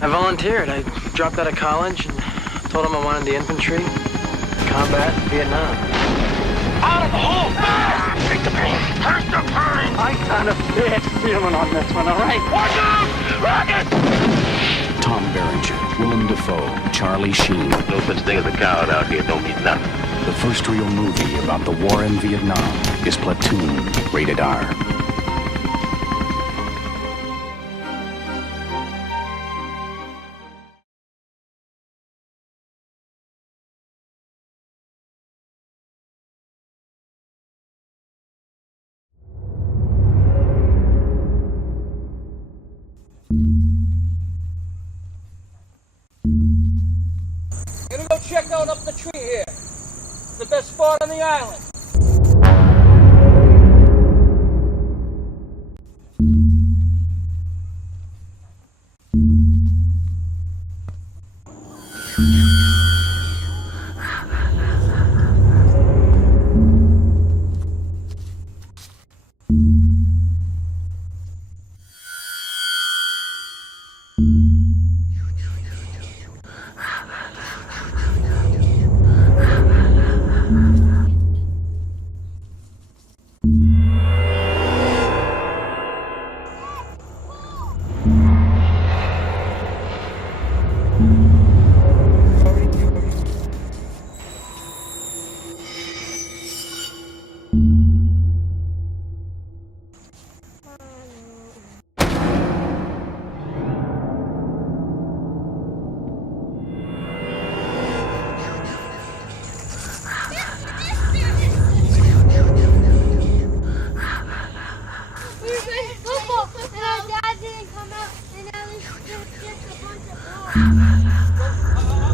I volunteered. I dropped out of college and told him I wanted the infantry, combat, Vietnam. Out of the hole! Take the pain! Take the pain! I got a bad feeling on this one, all right? Watch out! Rocket! Tom Berenger, Willem Dafoe, Charlie Sheen. No such thing as a coward out here. Don't mean nothing. The first real movie about the war in Vietnam is Platoon, rated R. Gonna go check out up the tree here. It's the best spot on the island.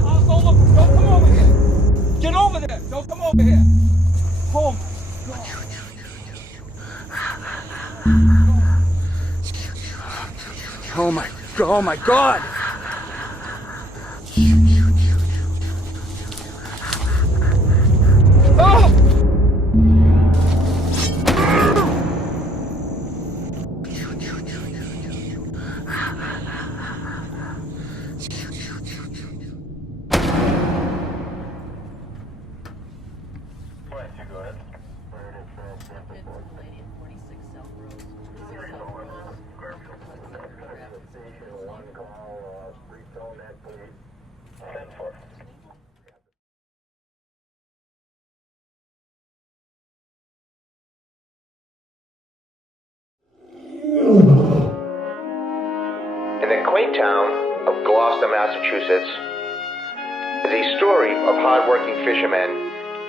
I'll go look. Don't come over here. Get over there. Don't come over here. Home. Oh my God! Oh! In the quaint town of Gloucester, Massachusetts, is a story of hard-working fishermen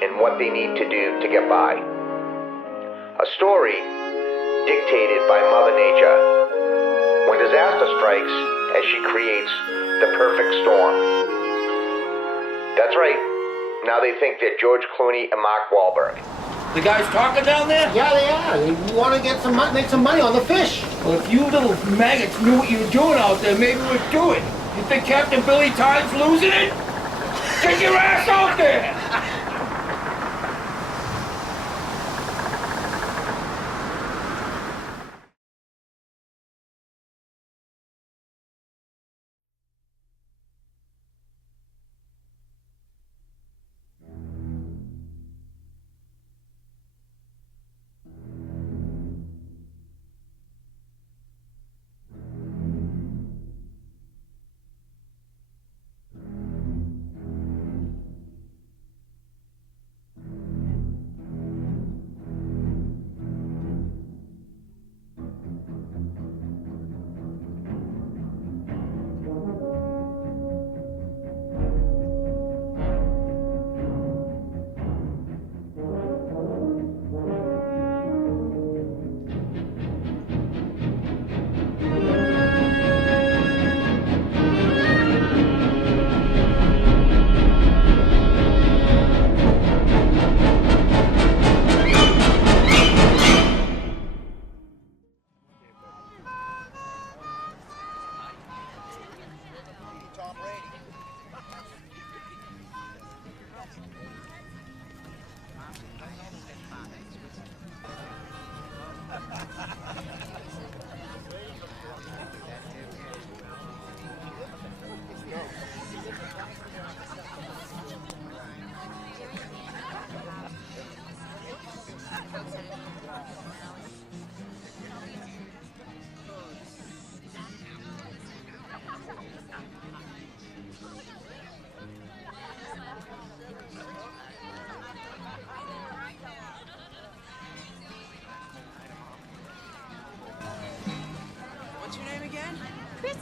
and what they need to do to get by. A story dictated by Mother Nature when disaster strikes as she creates the perfect storm. That's right. Now they think they're George Clooney and Mark Wahlberg. The guys talking down there? Yeah, they are. They want to get some make some money on the fish. Well, if you little maggots knew what you were doing out there, maybe we'd do it. You think Captain Billy Time's losing it? Get your ass out there!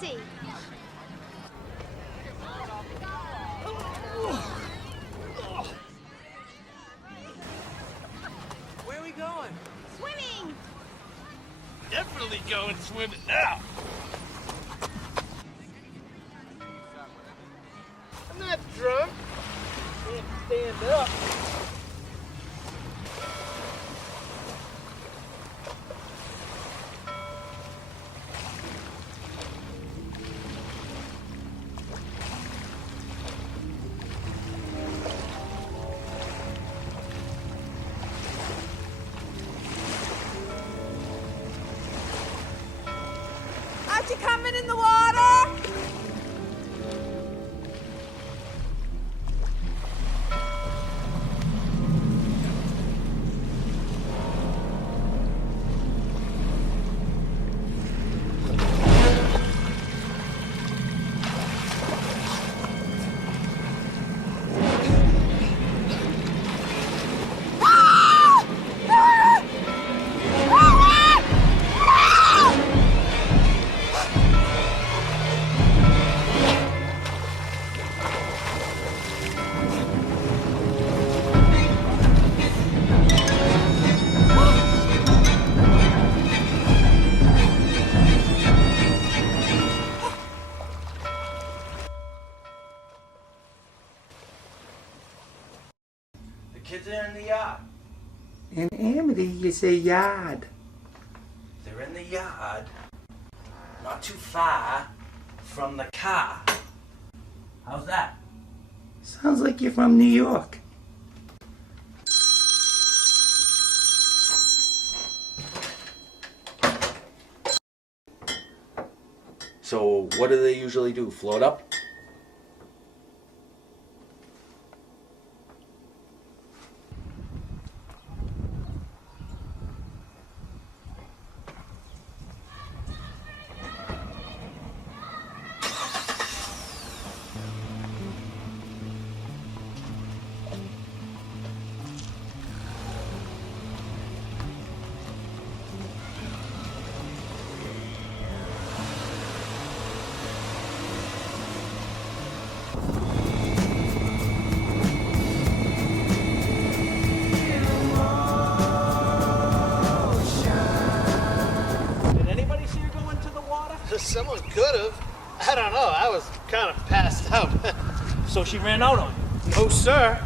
see. Where are we going? Swimming! Definitely going swimming now. I'm not drunk. Can't stand up. Aren't you coming in the water? The kids are in the yard. In Amity, you say yard. They're in the yard, not too far from the car. How's that? Sounds like you're from New York. So what do they usually do? Float up? Did anybody see her go into the water? Someone could have. I don't know. I was kind of passed out. So she ran out on you? No, sir.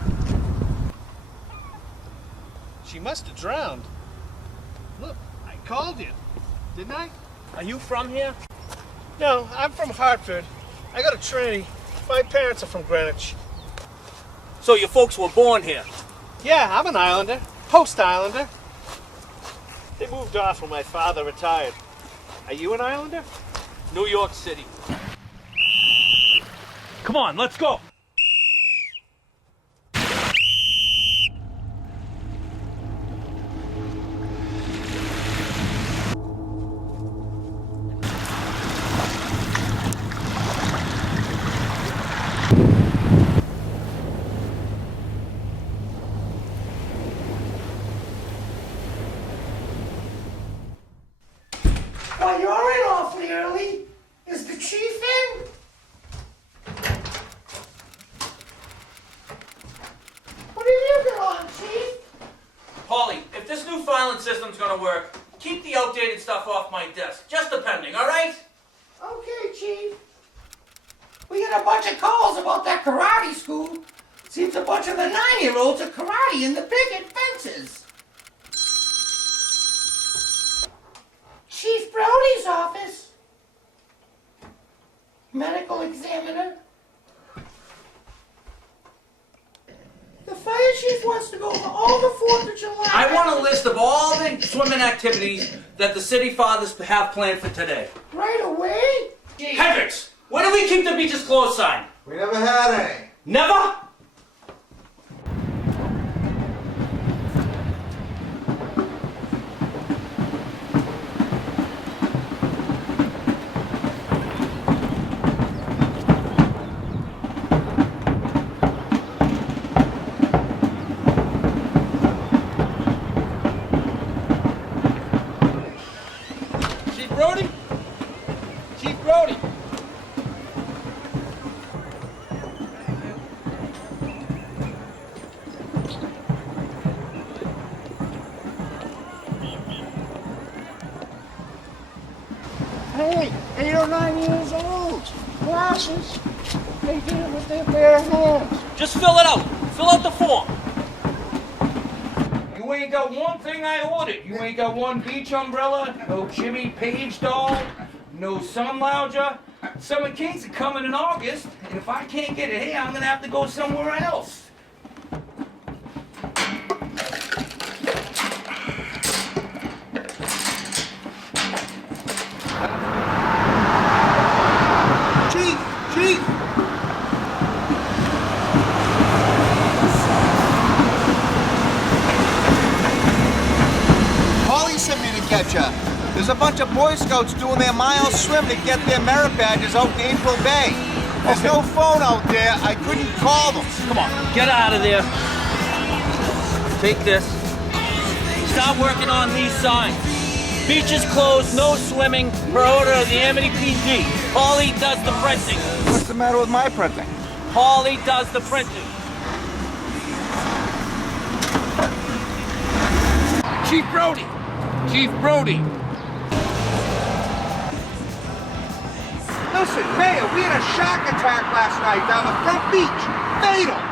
She must have drowned. Look, I called you, didn't I? Are you from here? No, I'm from Hartford. I got a tranny. My parents are from Greenwich. So your folks were born here? Yeah, I'm an Islander. Post-Islander. They moved off when my father retired. Are you an Islander? New York City. Come on, let's go. Well, you're in awfully early. Is the chief in? What have you got on, Chief? Paulie, if this new filing system's gonna work, keep the outdated stuff off my desk. Just depending, all right? Okay, Chief. We got a bunch of calls about that karate school. Seems a bunch of the 9-year-olds are karate in the picket fences. Chief Brody's office. Medical examiner. The fire chief wants to go over all the 4th of July. I want a list of all the swimming activities that the city fathers have planned for today. Right away? Hendricks, when do we keep the beaches closed sign? We never had any. Never? Chief Brody? Chief Brody, bosses. They did it with their bare hands. Just fill it out. Fill out the form. You ain't got one thing I ordered. You ain't got one beach umbrella, no Jimmy Page doll, no sun lounger. Summer Kings are coming in August, and if I can't get it here, I'm gonna have to go somewhere else. Chief! Paulie sent me to get ya. There's a bunch of Boy Scouts doing their mile swim to get their merit badges out in April Bay. There's no phone out there. I couldn't call them. Come on, get out of there. Take this. Start working on these signs. Beaches closed, no swimming, per order of the Amity PD. Paulie does the printing. What's the matter with my printing? Paulie does the printing. Chief Brody! Chief Brody! Listen, Mayor, we had a shark attack last night down the front beach. Fatal!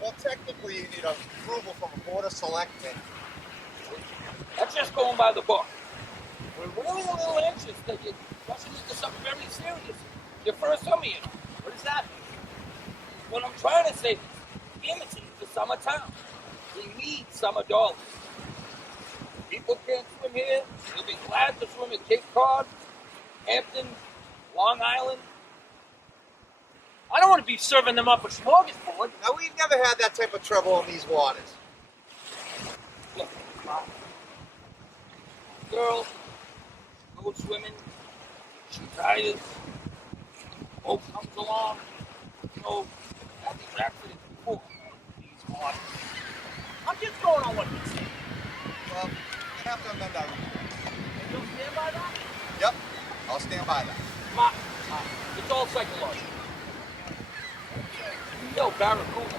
Well, technically, you need approval from a board of selectmen. That's just going by the book. We're really a little anxious that you're rushing into something very serious. Your first summer, you know. What does that mean? What I'm trying to say is, Amity is a summer town. We need summer dollars. People can't swim here. They'll be glad to swim at Cape Cod, Hampton, Long Island. I don't want to be serving them up a smorgasbord. Now, we've never had that type of trouble in these waters. Look, Mom. Girl, she goes swimming. She tires. Boat comes along. You know, had these accidents before. These waters. I'm just going on what you say. Well, you have to amend our report. And you'll stand by that? Yep, I'll stand by that. Ma, it's all psychological. You yell Barracuda.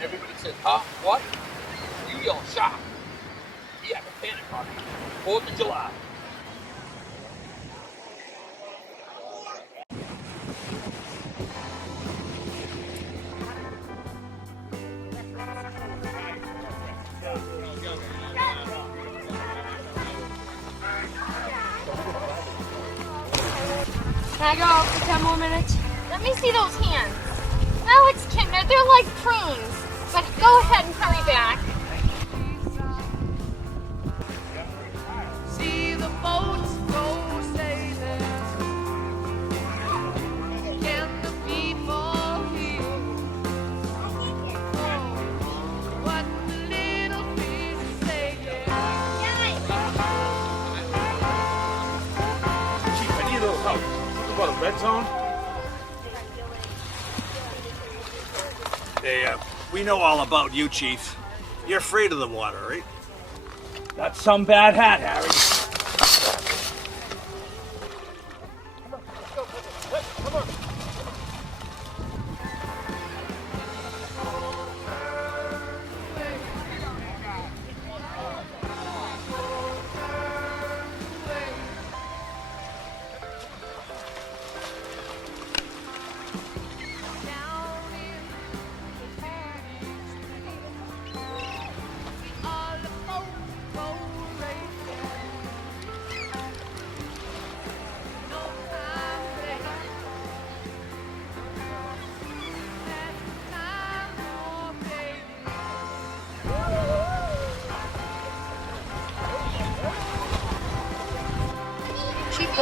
Everybody says, huh? What? You yell shark. We have a panic on it. 4th of July. Can I go out for 10 more minutes? Let me see those hands. Alex, Kintner, they're like prunes. But go ahead and hurry back. See the boats go sailing. Can the people hear what the little fish is saying? Chief, I need a little help. Something about a red zone? Hey, we know all about you, Chief. You're afraid of the water, right? That's some bad hat, Harry.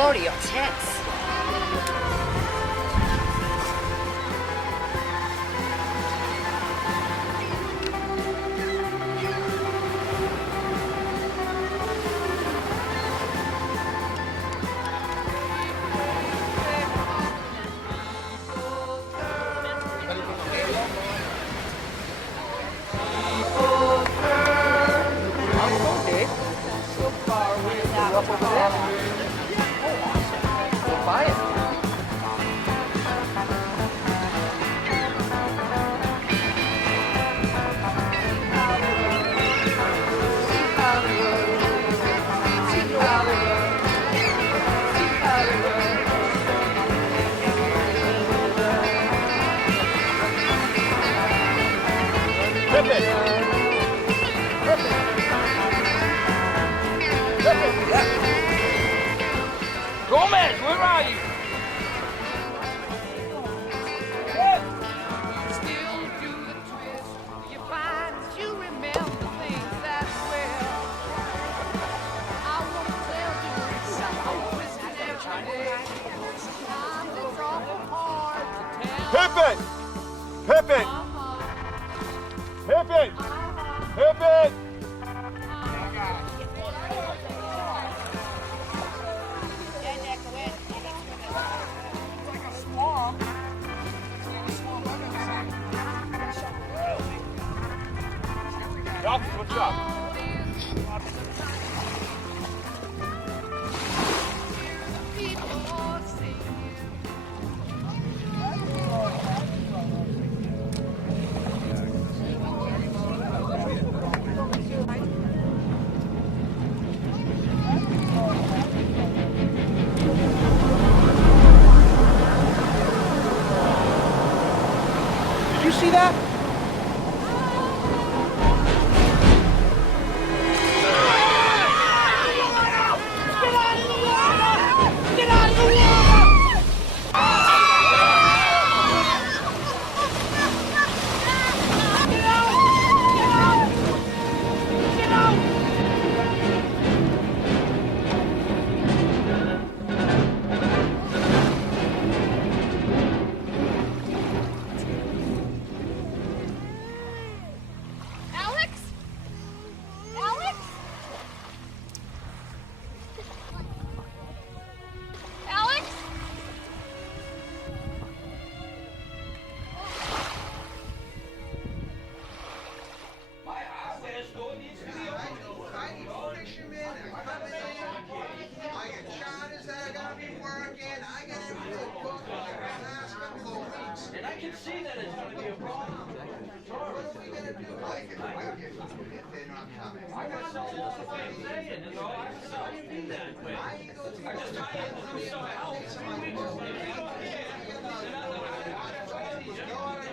go to your tits. Gomez, where are you? Still do the twist. You find that you remember things that well. I won't tell you something twisted every day. Sometimes it's awful hard to tell. Hip it! Hip it! Hip it! Hip it! What's up? Did you see that?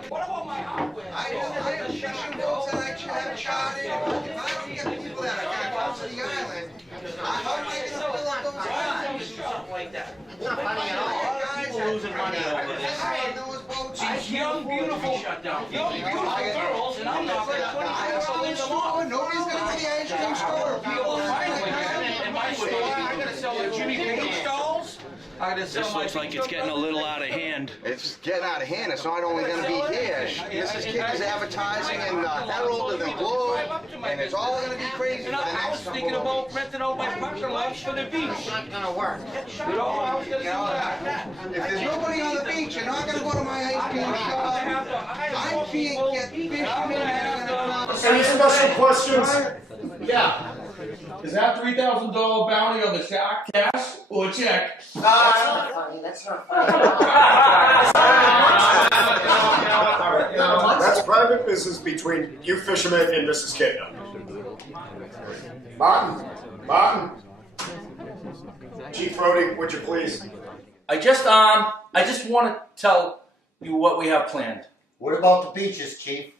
What about my hardware? I have fishing boats and I have charted. If I don't get people that are gonna come to the island, how am I gonna fill up those islands? Like that. It's not funny at all. People losing money over this. These young, beautiful girls, and I'm not going to put Nobody's gonna be the ice cream store. People in my store, I'm going to sell the Jimmy Page dolls. This looks like it's getting a little out of hand. It's getting out of hand. It's not only going to be here. Mrs. Kicker's advertising in Herald and the Globe, and it's all going to be crazy for the I was next thinking couple of about renting out my parking lots for the beach. It's not going to work. You know, I was going to do that. If there's nobody on the beach, you're not going to go to my ice cream shop. I can't get fishermen that are going to come. Any special questions? Yeah. Is that $3,000 bounty on the shack cash or check? That's not funny. That's not funny. That's private business between you fishermen and Mrs. Kidna. Martin. Chief Brody, would you please? I just want to tell you what we have planned. What about the beaches, Chief?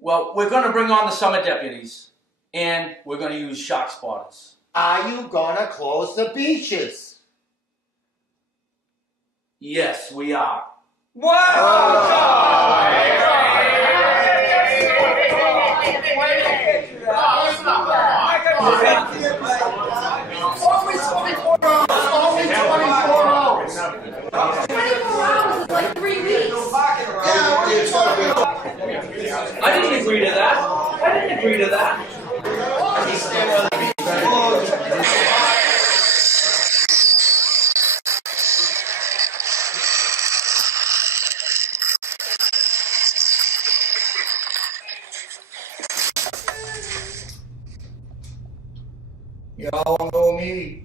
Well, we're going to bring on the summer deputies, and we're going to use shark spotters. Are you gonna close the beaches? Yes, we are. Always 24 hours is like 3 weeks. I didn't agree to that. Y'all know me.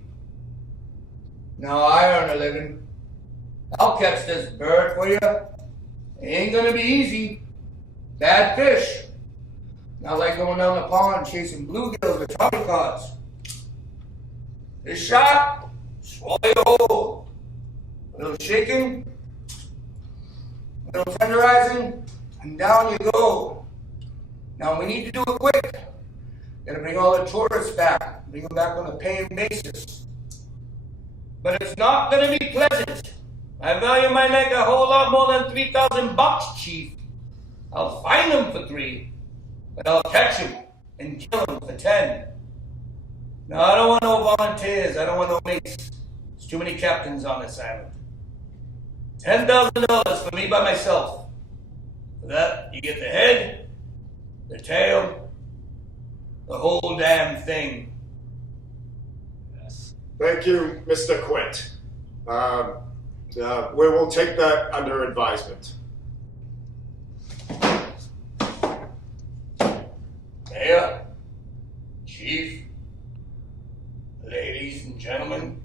Now I earn a living. I'll catch this bird for you. It ain't gonna be easy. Bad fish. Not like going down the pond chasing bluegills with trolley cars. This shot, swallow your hole. A little shaking, a little tenderizing, and down you go. Now we need to do it quick. Gotta bring all the tourists back, bring them back on a paying basis. But it's not gonna be pleasant. I value my neck a whole lot more than $3,000, Chief. I'll find him for 3, but I'll catch him and kill him for 10. Now I don't want no volunteers, I don't want no mates. There's too many captains on this island. $10,000 for me by myself. For that, you get the head, the tail, the whole damn thing. Thank you, Mr. Quint. We will take that under advisement. Mayor, Chief, ladies and gentlemen.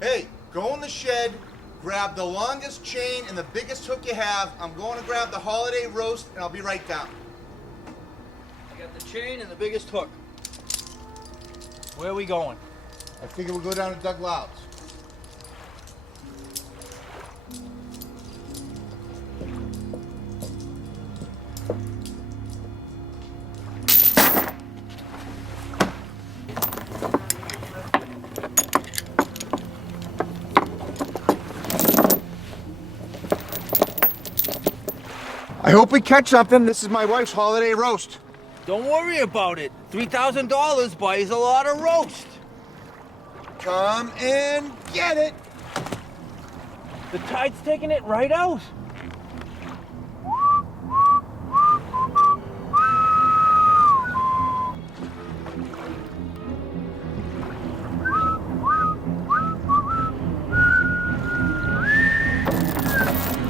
Hey, go in the shed, grab the longest chain and the biggest hook you have. I'm going to grab the holiday roast and I'll be right down. I got the chain and the biggest hook. Where are we going? I figure we'll go down to Doug Loud's. I hope we catch something. This is my wife's holiday roast. Don't worry about it. $3,000 buys a lot of roast. Come and get it. The tide's taking it right out.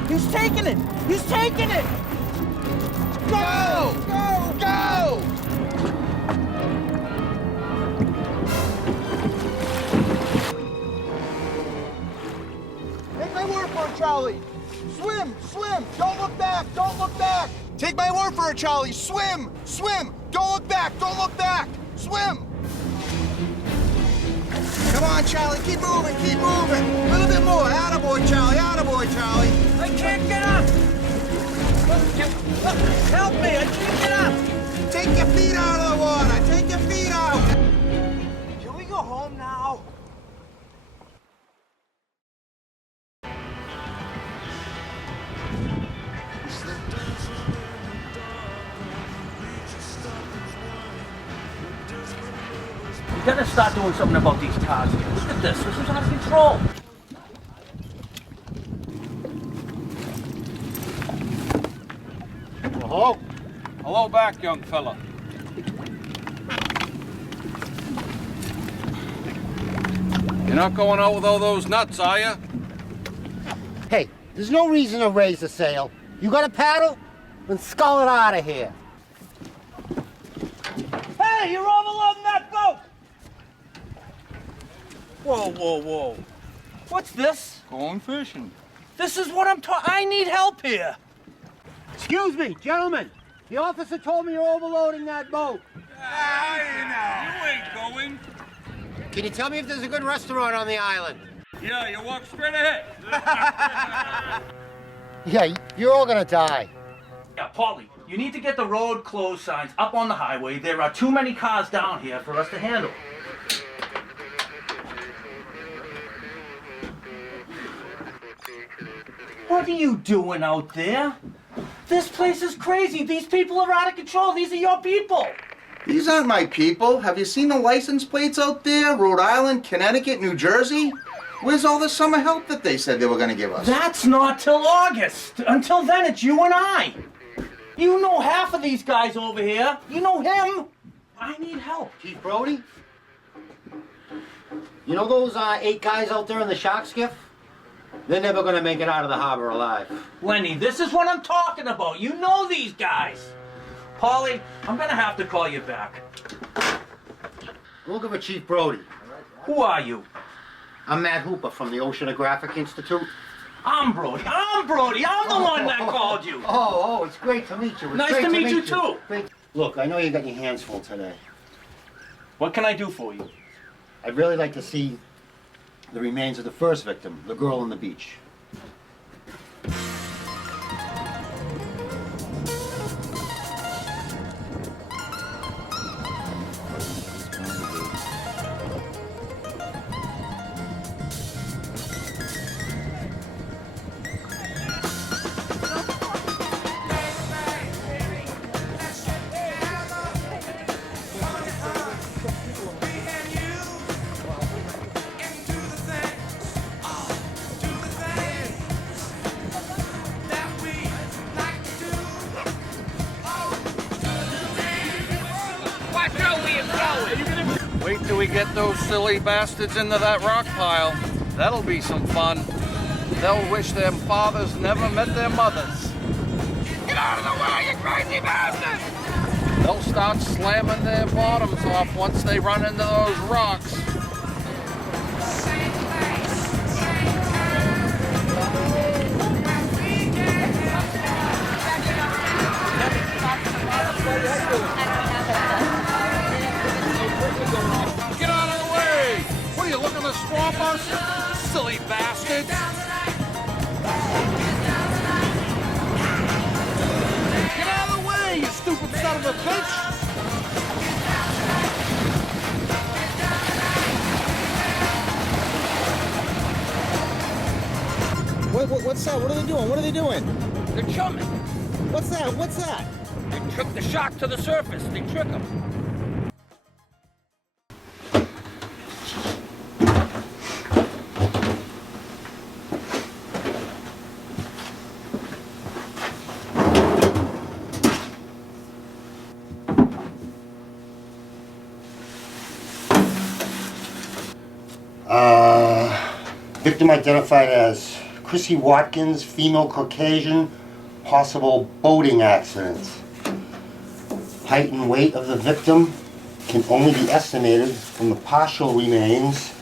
He's taking it! He's taking it! Go! Go! Go! Take my word for it, Charlie. Swim! Swim! Don't look back! Don't look back! Take my word for it, Charlie. Swim! Swim! Don't look back! Don't look back! Swim! Come on, Charlie. Keep moving. Keep moving. A little bit more. Attaboy, Charlie. Attaboy, Charlie. I can't get up! Help me! I can't get up! Take your feet out of the water! Take your feet out! Can we go home now? We gotta start doing something about these cars here. Look at this. This is out of control. Hello? Hello back, young fella. You're not going out with all those nuts, are you? Hey, there's no reason to raise the sail. You got a paddle? Then scull it out of here. Hey, you're overloading that boat! Whoa, whoa, whoa. What's this? Going fishing. This is what I'm talking. I need help here. Excuse me, gentlemen. The officer told me you're overloading that boat. You ain't going. Can you tell me if there's a good restaurant on the island? Yeah, you walk straight ahead. Yeah, you're all gonna die. Yeah, Paulie, you need to get the road closed signs up on the highway. There are too many cars down here for us to handle. What are you doing out there? This place is crazy. These people are out of control. These are your people. These aren't my people. Have you seen the license plates out there? Rhode Island, Connecticut, New Jersey? Where's all the summer help that they said they were going to give us? That's not till August. Until then, it's you and I. You know half of these guys over here. You know him. I need help. Chief Brody? You know those 8 guys out there in the shark skiff? They're never going to make it out of the harbor alive. Lenny, this is what I'm talking about. You know these guys. Polly, I'm going to have to call you back. Look for Chief Brody. Who are you? I'm Matt Hooper from the Oceanographic Institute. I'm Brody. I'm Brody. I'm the one that called you. Oh, it's great to meet you. It's nice great to meet you, too. Great. Look, I know you got your hands full today. What can I do for you? I'd really like to see the remains of the first victim, the girl on the beach. Wait till we get those silly bastards into that rock pile. That'll be some fun. They'll wish their fathers never met their mothers. Get out of the way, you crazy bastard! They'll start slamming their bottoms off once they run into those rocks. Get out of the way! What are you looking to swamp us? Silly bastards! Get out of the way, you stupid son of a bitch! What's that? What are they doing? What are they doing? They're chumming. What's that? What's that? They took the shark to the surface. They trick them. Victim identified as Chrissy Watkins, female Caucasian, possible boating accident. Height and weight of the victim can only be estimated from the partial remains.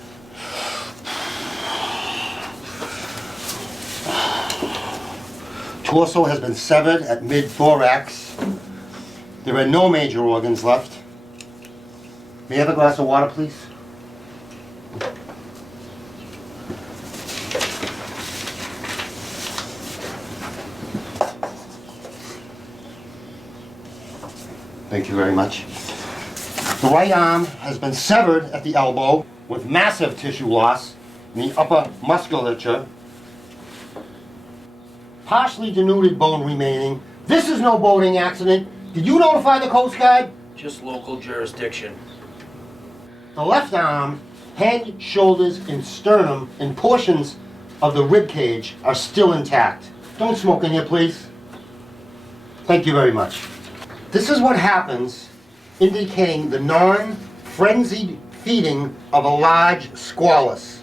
Torso has been severed at mid-thorax. There are no major organs left. May I have a glass of water, please? Thank you very much. The right arm has been severed at the elbow with massive tissue loss in the upper musculature. Partially denuded bone remaining. This is no boating accident. Did you notify the Coast Guard? Just local jurisdiction. The left arm, head, shoulders, and sternum and portions of the rib cage are still intact. Don't smoke in here, please. Thank you very much. This is what happens, indicating the non-frenzied feeding of a large squalus,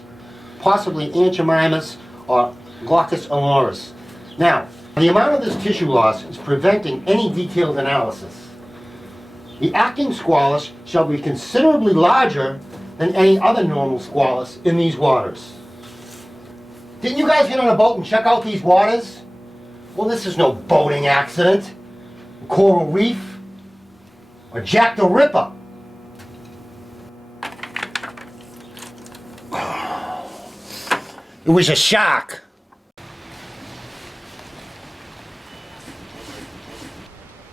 possibly Anchimimus or Glaucus oloris. Now, the amount of this tissue loss is preventing any detailed analysis. The acting squalus shall be considerably larger than any other normal squalus in these waters. Didn't you guys get on a boat and check out these waters? Well, this is no boating accident. Coral reef, or Jack the Ripper. It was a shark.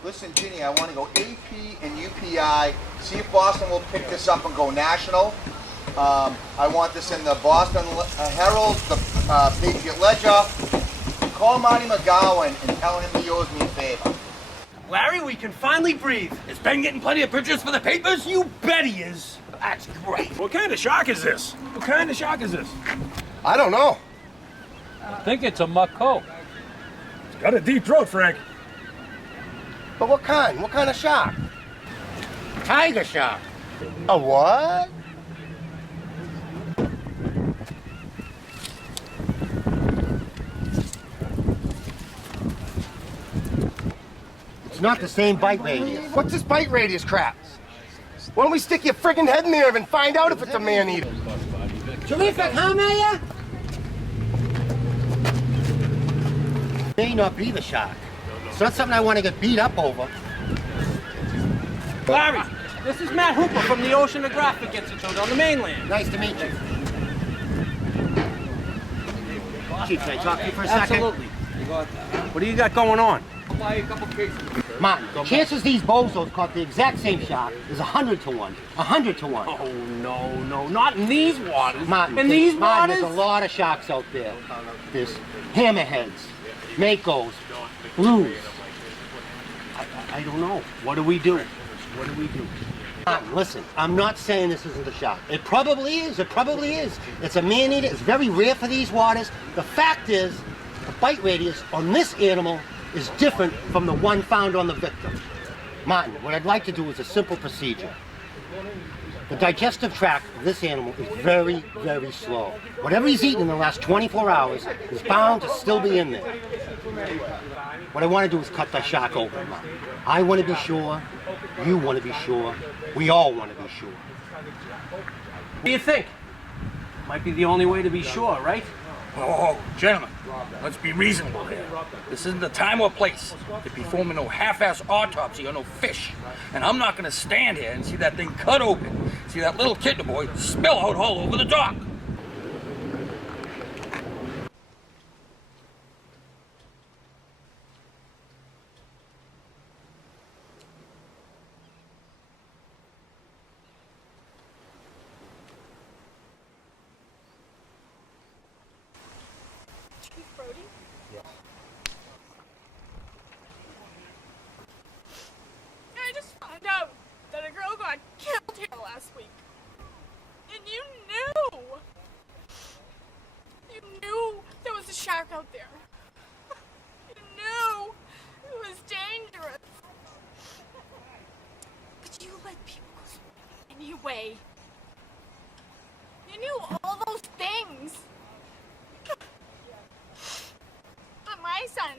Listen, Ginny, I want to go AP and UPI, see if Boston will pick this up and go national. I want this in the Boston Herald, the Patriot Ledger. call Marty McGowan and tell him he owes me a favor. Larry, we can finally breathe. Is Ben getting plenty of pictures for the papers? You bet he is. That's great. What kind of shark is this? What kind of shark is this? I don't know. I think it's a mako. It's got a deep throat, Frank. But what kind? What kind of shark? Tiger shark. A what? It's not the same bite radius. What's this bite radius crap? Why don't we stick your friggin' head in there and find out if it's a man-eater? Terrific, huh, Mayor? May not be the shark. It's not something I want to get beat up over. Larry, this is Matt Hooper from the Oceanographic Institute on the mainland. Nice to meet you. Chief, can I talk to you for a second? Absolutely. What do you got going on? Buy a couple cases. Martin, the chances these bozos caught the exact same shark is 100 to 1. 100 to 1. Oh, no, not in these waters. Martin, in these waters? There's a lot of sharks out there. There's hammerheads, makos, blues. I don't know. What do we do? What do we do? Martin, listen, I'm not saying this isn't a shark. It probably is. It probably is. It's a man-eater. It's very rare for these waters. The fact is, the bite radius on this animal is different from the one found on the victim. Martin, what I'd like to do is a simple procedure. The digestive tract of this animal is very, very slow. Whatever he's eaten in the last 24 hours is bound to still be in there. What I want to do is cut the shark open, Martin. I want to be sure, you want to be sure, we all want to be sure. What do you think? Might be the only way to be sure, right? Oh, gentlemen, let's be reasonable here. This isn't the time or place to be performing no half-ass autopsy on no fish. And I'm not gonna stand here and see that thing cut open, see that little kitten boy spill out all over the dock. Brody? Yes. I just found out that a girl got killed here last week. And you knew! You knew there was a shark out there. You knew it was dangerous. But you let people go swimming anyway. You knew all those things. But my son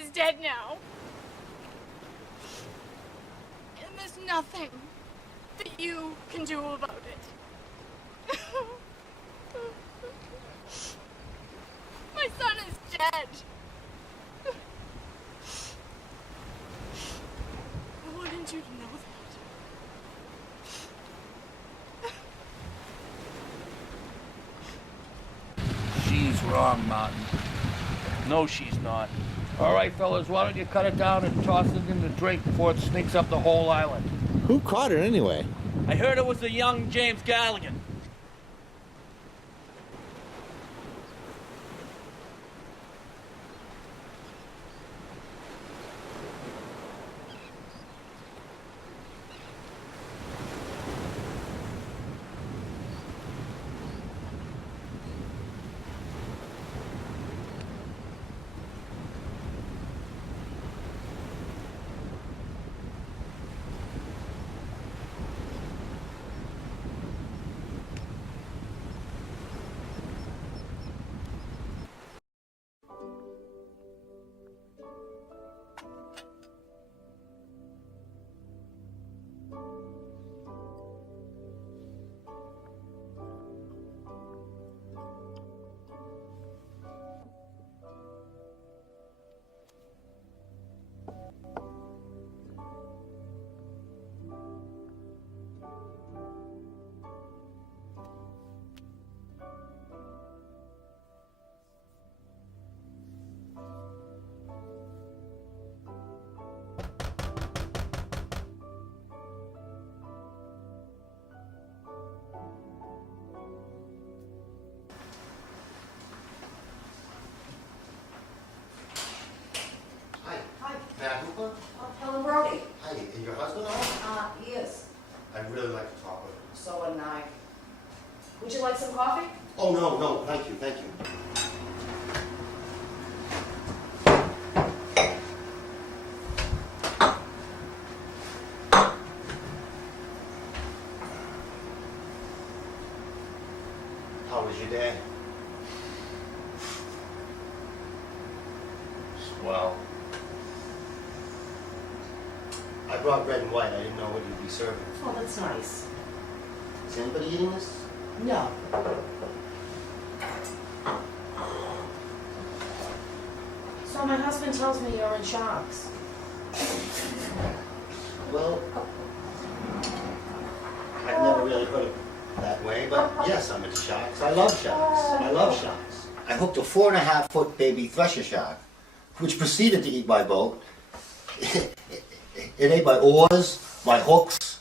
is dead now. And there's nothing that you can do about it. My son is dead. I wanted you to know that. She's wrong, Martin. No, she's not. All right, fellas, why don't you cut it down and toss it in the drink before it sneaks up the whole island? Who caught her anyway? I heard it was a young James Galligan. Oh, no, thank you. How was your day? Swell. I brought red and white. I didn't know what you'd be serving. Oh, that's nice. Is anybody eating this? No. So my husband tells me you're in shocks. Well, I've never really put it that way, but yes, I'm into sharks. I love sharks. I hooked a 4.5-foot baby thresher shark, which proceeded to eat my boat. It ate my oars, my hooks,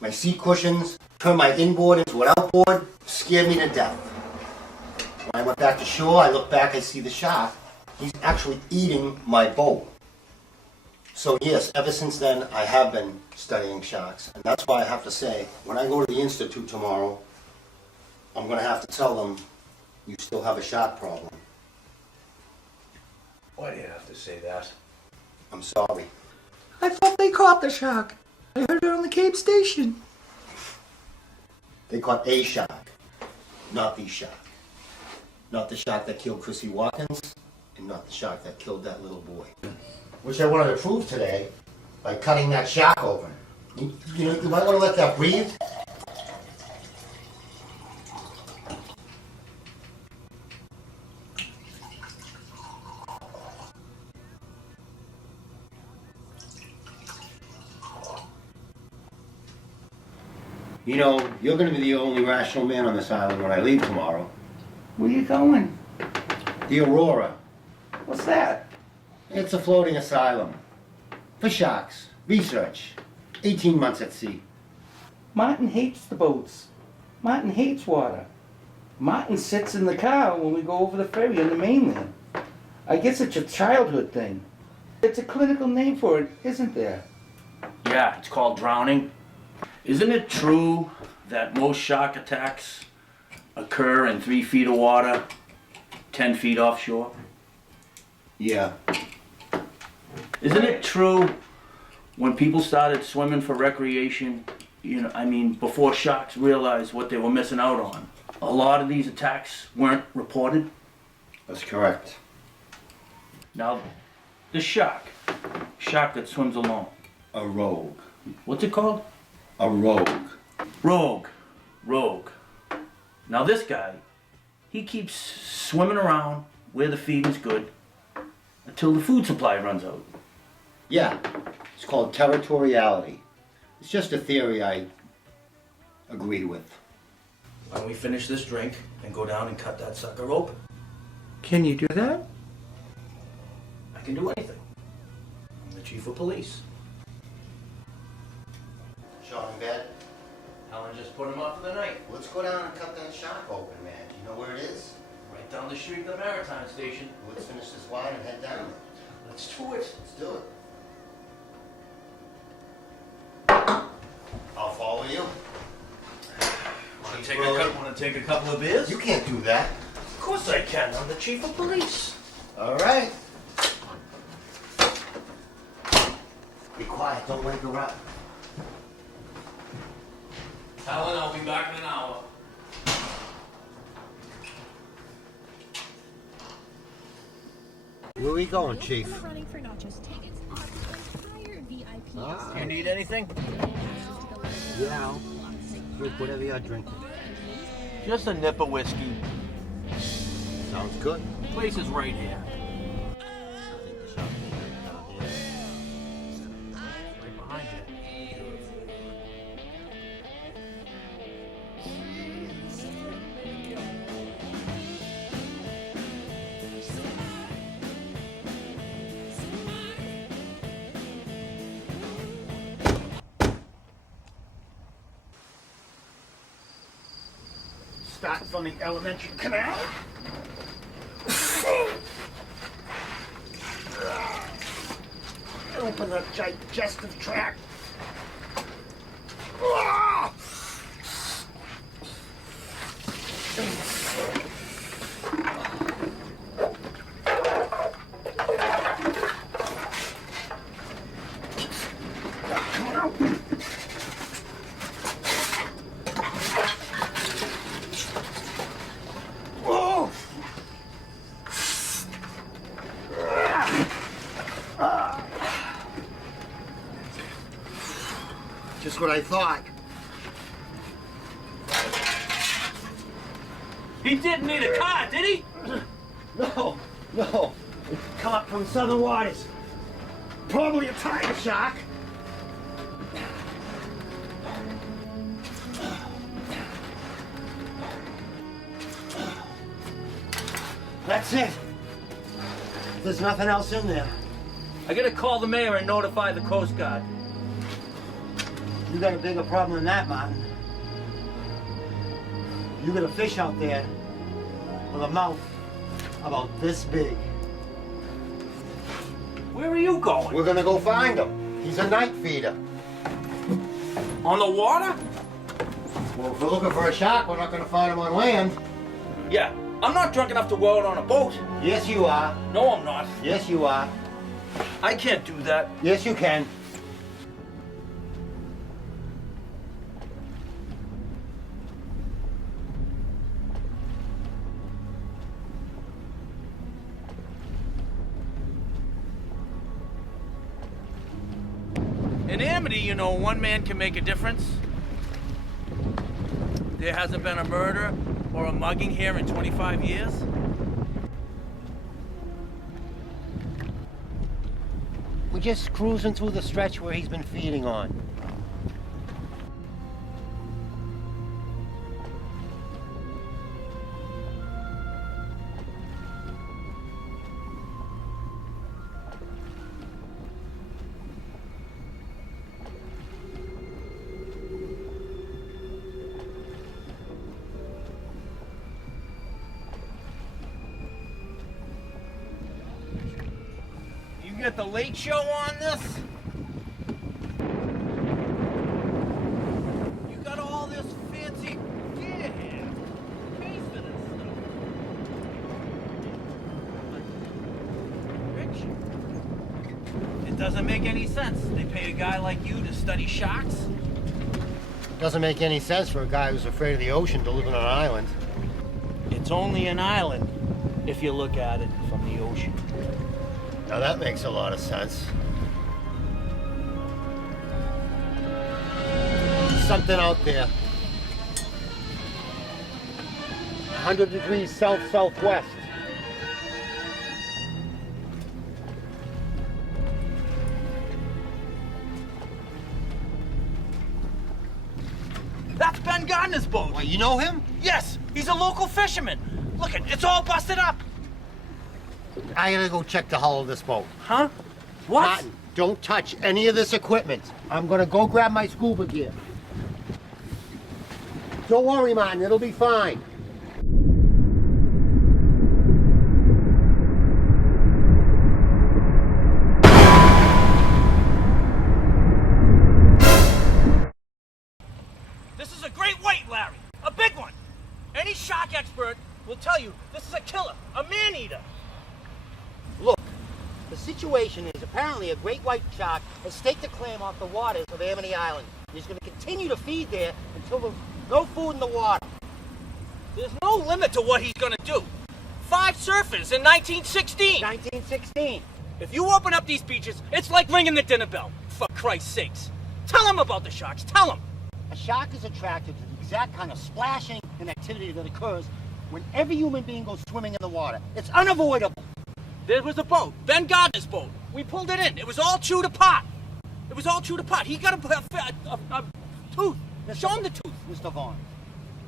my seat cushions, turned my inboard into an outboard, scared me to death. When I went back to shore, I look back, I see the shark. He's actually eating my boat. So yes, ever since then, I have been studying sharks. And that's why I have to say, when I go to the Institute tomorrow, I'm going to have to tell them, you still have a shark problem. Why do you have to say that? I'm sorry. I thought they caught the shark. I heard it on the Cape Station. They caught a shark, not the shark. Not the shark that killed Chrissy Watkins, and not the shark that killed that little boy. Which I wanted to prove today by cutting that shark open. You might want to let that breathe. You know, you're going to be the only rational man on this island when I leave tomorrow. Where you going? The Aurora. What's that? It's a floating asylum. For sharks. Research. 18 months at sea. Martin hates the boats. Martin hates water. Martin sits in the car when we go over the ferry on the mainland. I guess it's a childhood thing. It's a clinical name for it, isn't there? Yeah, it's called drowning. Isn't it true that most shark attacks occur in 3 feet of water, 10 feet offshore? Yeah. Isn't it true when people started swimming for recreation, before sharks realized what they were missing out on, a lot of these attacks weren't reported? That's correct. Now, the shark that swims alone. A rogue. What's it called? A rogue. Rogue. Now this guy, he keeps swimming around where the feed is good until the food supply runs out. Yeah. It's called territoriality. It's just a theory I agree with. Why don't we finish this drink and go down and cut that sucker open? Can you do that? I can do anything. I'm the chief of police. Sean in bed? Helen just put him up for the night. Let's go down and cut that shark open, man. Do you know where it is? Right down the street, the Maritime Station. Let's finish this wine and head down. Let's do it. Let's do it. I'll follow you. Want to take a couple of beers? You can't do that. Of course I can. I'm the chief of police. All right. Be quiet. Don't wake her up. Helen, I'll be back in an hour. Where are we going, Chief? You need anything? Yeah. Drink whatever you're drinking. Just a nip of whiskey. Sounds good. Place is right here. Right behind you. Start from the elementary canal. Open the digestive tract. Just what I thought. He didn't need a car, did he? No. It come up from southern waters. Probably a tiger shark. That's it. There's nothing else in there. I gotta call the mayor and notify the Coast Guard. You got a bigger problem than that, Martin. You got a fish out there with a mouth about this big. Where are you going? We're gonna go find him. He's a night feeder. On the water? Well, if we're looking for a shark, we're not gonna find him on land. Yeah, I'm not drunk enough to go out on a boat. Yes, you are. No, I'm not. Yes, you are. I can't do that. Yes, you can. In Amity, you know, one man can make a difference. There hasn't been a murder or a mugging here in 25 years. We're just cruising through the stretch where he's been feeding on. You get the late show on this? You got all this fancy gear here. Pays for this stuff. Rich. It doesn't make any sense. They pay a guy like you to study sharks. Doesn't make any sense for a guy who's afraid of the ocean to live on an island. It's only an island if you look at it from the ocean. Now that makes a lot of sense. Something out there. 100 degrees south-southwest. That's Ben Gardner's boat. What, you know him? Yes, he's a local fisherman. Look, it's all busted up. I gotta go check the hull of this boat. Huh? What? Martin, don't touch any of this equipment. I'm gonna go grab my scuba gear. Don't worry, Martin, it'll be fine. This is a great weight, Larry. A big one. Any shark expert will tell you this is a killer, a man-eater. Look, the situation is apparently a great white shark has staked a clam off the waters of Amity Island. He's going to continue to feed there until there's no food in the water. There's no limit to what he's gonna do. 5 surfers in 1916. 1916. If you open up these beaches, it's like ringing the dinner bell. For Christ's sakes. Tell him about the sharks. Tell him. A shark is attracted to the exact kind of splashing and activity that occurs when every human being goes swimming in the water. It's unavoidable. There was a boat, Ben Gardner's boat. We pulled it in. It was all chewed apart. It was all chewed apart. He got a tooth. Show him the tooth. Mr. Vaughn,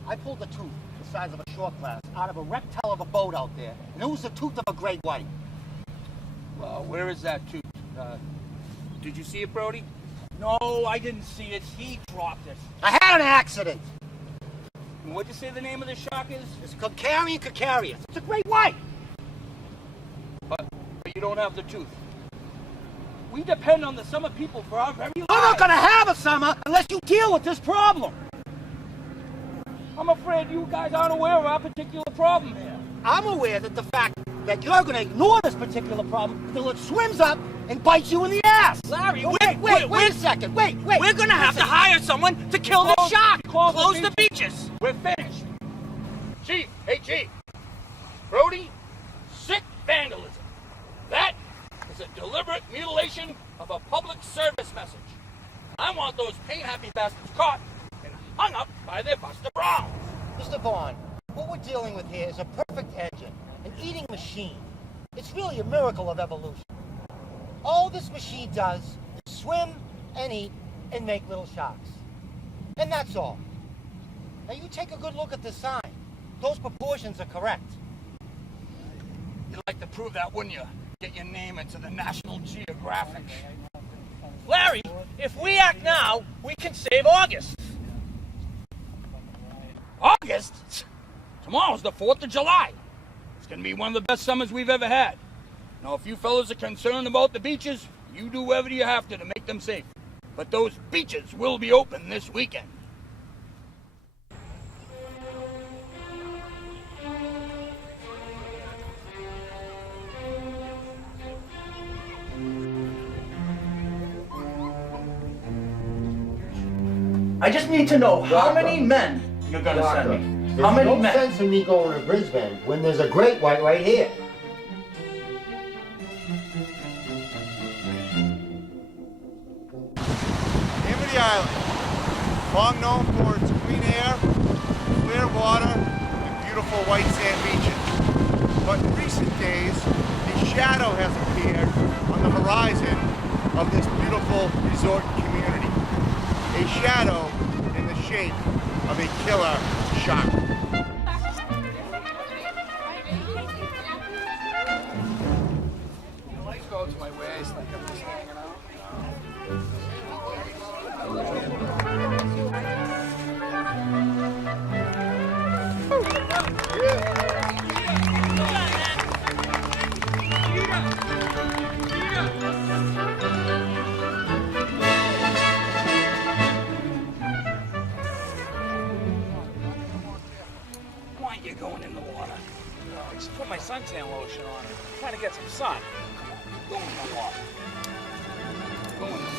I pulled the tooth the size of a short glass out of a reptile of a boat out there, and it was the tooth of a great white. Well, where is that tooth? Did you see it, Brody? No, I didn't see it. He dropped it. I had an accident. And what'd you say the name of the shark is? It's Calcarean Cacarius. It's a great white. But you don't have the tooth. We depend on the summer people for our very lives. I'm not gonna have a summer unless you deal with this problem. I'm afraid you guys aren't aware of our particular problem here. I'm aware that the fact that you're gonna ignore this particular problem until it swims up and bites you in the ass. Larry, oh, wait a second. Wait. We're gonna have to hire someone to kill the shark. Close the beaches. We're finished. Chief, hey Chief. Brody, sick vandalism. That is a deliberate mutilation of a public service message. I want those paint-happy bastards caught and hung up by their Buster Browns. Mr. Vaughn, what we're dealing with here is a perfect engine, an eating machine. It's really a miracle of evolution. All this machine does is swim and eat and make little sharks. And that's all. Now you take a good look at the sign. Those proportions are correct. You'd like to prove that, wouldn't you? Get your name into the National Geographic. Larry, if we act now, we can save August. August? Tomorrow's the 4th of July. It's going to be one of the best summers we've ever had. Now, if you fellas are concerned about the beaches, you do whatever you have to make them safe. But those beaches will be open this weekend. I just need to know how many men you're gonna send me. How many There's no men? sense in me going to Brisbane when there's a great white right here. Amity Island, long known for its clean air, clear water, and beautiful white sand beaches. But in recent days, a shadow has appeared on the horizon of this beautiful resort community. A shadow in the shape of a killer shark. Let's go to my waist like I'm just hanging out. Why aren't you going in the water? I just put my suntan lotion on. Trying to get some sun. Go in the water. Go in the water.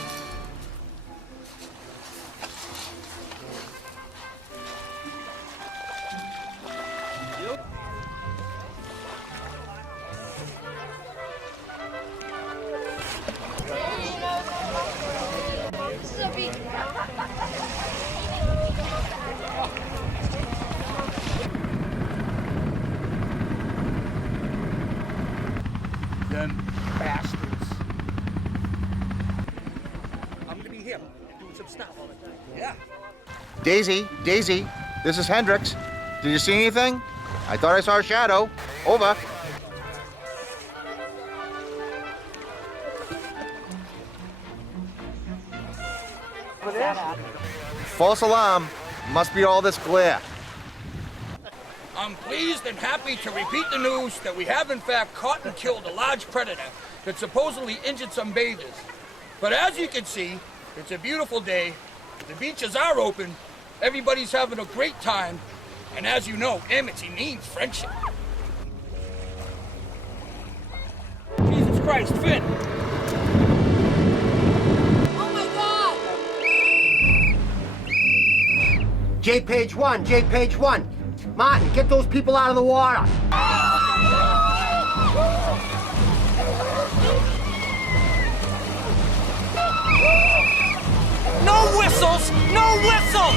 Them bastards. I'm gonna be here doing some stuff. Yeah. Daisy, this is Hendrix. Did you see anything? I thought I saw a shadow. Over. False alarm. Must be all this glare. I'm pleased and happy to repeat the news that we have in fact caught and killed a large predator that supposedly injured some bathers. But as you can see, it's a beautiful day, the beaches are open, everybody's having a great time, and as you know, amity means friendship. Jesus Christ, Finn! Oh my God! J page one, J page one. Martin, get those people out of the water. No whistles! No whistles!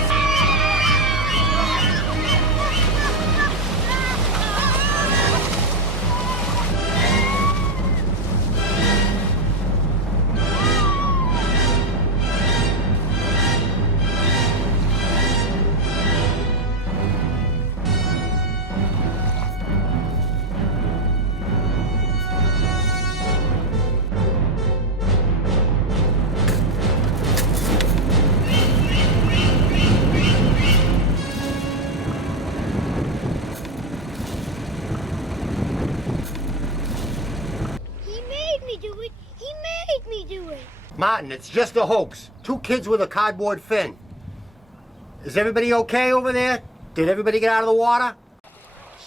Martin, it's just a hoax. 2 kids with a cardboard fin. Is everybody okay over there? Did everybody get out of the water?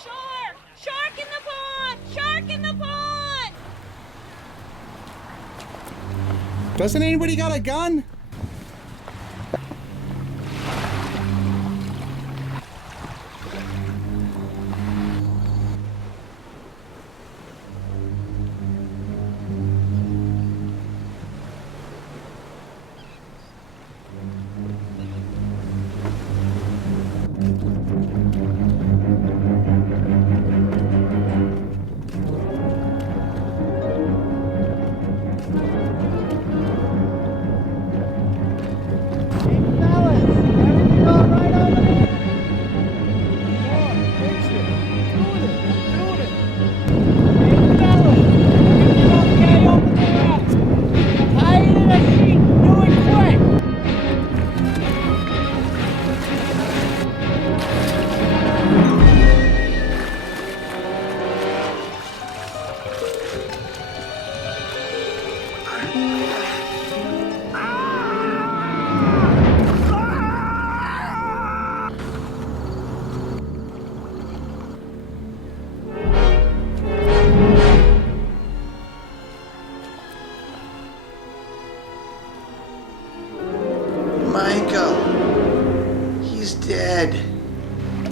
Shark! Shark in the pond! Shark in the pond! Doesn't anybody got a gun?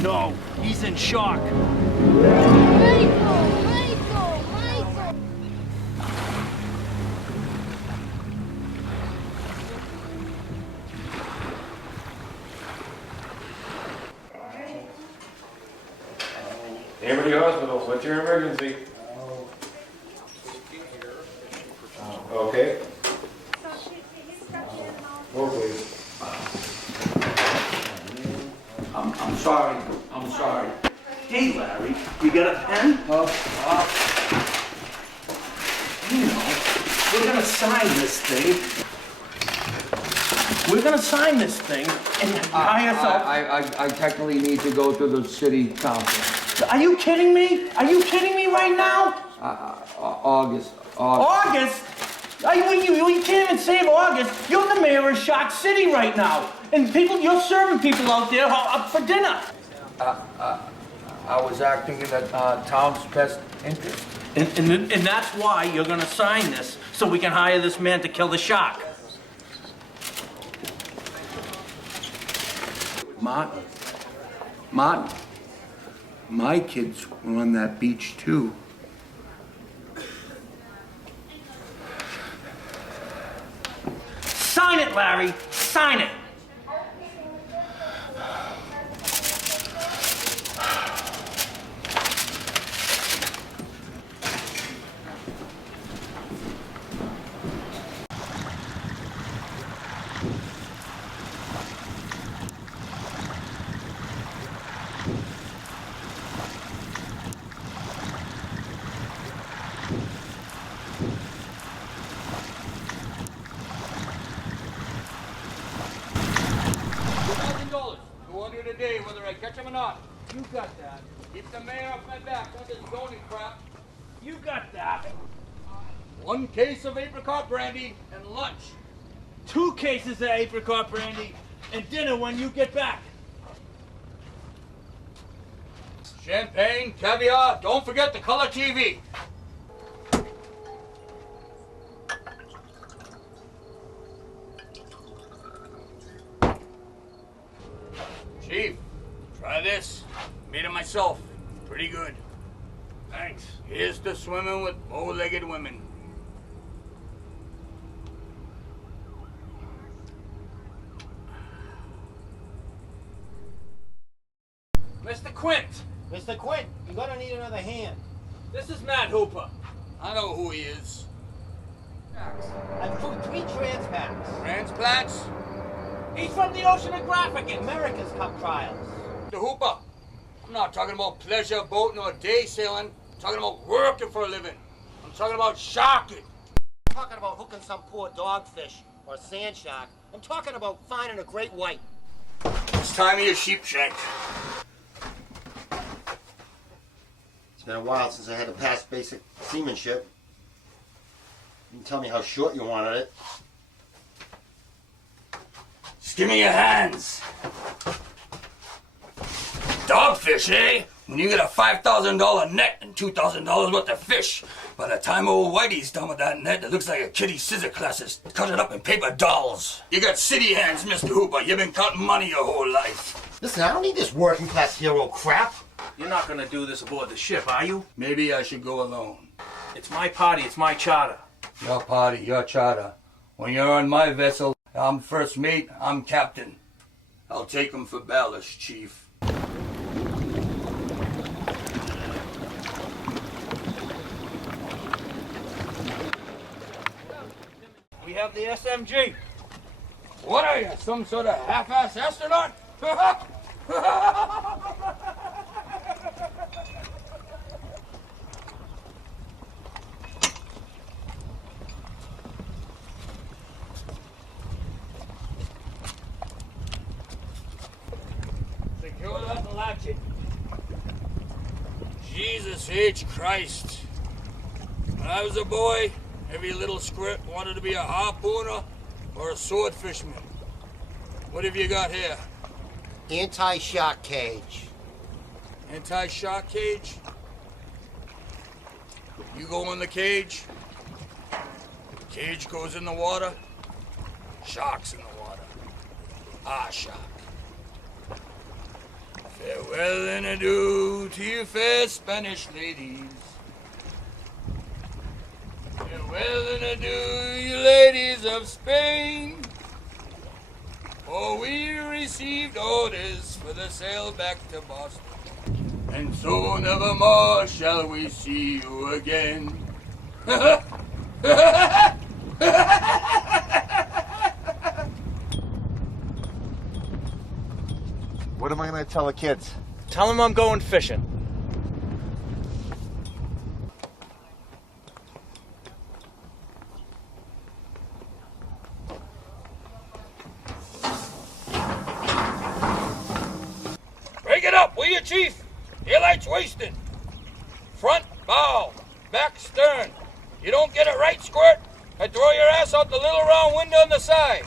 No, he's in shock. Michael! Amity Hospital, what's your emergency? Okay. Roll, please. I'm sorry. I'm sorry. Hey, Larry, you got a pen? You know, we're gonna sign this thing. We're gonna sign this thing and hire us I technically need to go to the city council. Are you kidding me? Are you kidding me right now? August. August? You can't even save August. You're the mayor of Shark City right now. And you're serving people out there up for dinner. I was acting in the town's best interest. And that's why you're gonna sign this, so we can hire this man to kill the shark. Martin, my kids were on that beach too. Sign it, Larry. Sign it. $2,000 a day, whether I catch him or not. You got that. Keep the mayor off my back. Not this zoning crap. You got that. 1 case of apricot brandy and lunch. 2 cases of apricot brandy and dinner when you get back. Champagne, caviar, don't forget the color TV. Chief, try this. Made it myself. Pretty good. Thanks. Here's to swimming with bow-legged women. Mr. Quint! Mr. Quint, you're gonna need another hand. This is Matt Hooper. I know who he is. I've proved 3 transplants. Transplants? He's from the Oceanographic. America's Cup trials. Mr. Hooper, I'm not talking about pleasure boating or day sailing. I'm talking about working for a living. I'm talking about sharking. I'm talking about hooking some poor dogfish or sand shark. I'm talking about finding a great white. It's time of your sheep shank. It's been a while since I had to pass basic seamanship. You can tell me how short you wanted it. Just give me your hands. Dogfish, eh? When you get a $5,000 net and $2,000 worth of fish, by the time old Whitey's done with that net, it looks like a kiddie scissor classes cut it up in paper dolls. You got city hands, Mr. Hooper. You've been counting money your whole life. Listen, I don't need this working class hero crap. You're not gonna do this aboard the ship, are you? Maybe I should go alone. It's my party, it's my charter. Your party, your charter. When you're on my vessel, I'm first mate, I'm captain. I'll take 'em for ballast, Chief. We have the SMG. What are you, some sort of half-ass astronaut? Secure that and latch it. Jesus H. Christ. When I was a boy, every little squirt wanted to be a harpooner or a sword fisherman. What have you got here? Anti-shock cage. Anti-shock cage? You go in the cage, cage goes in the water, shark's in the water. Ah, shark. Farewell and adieu to you fair Spanish ladies. Farewell and adieu, you ladies of Spain. For we received orders for the sail back to Boston. And so nevermore shall we see you again. What am I going to tell the kids? Tell them I'm going fishing. Break it up, will you, Chief? Daylight's wasted. Front, bow, back, stern. You don't get it right, Squirt, I throw your ass out the little round window on the side.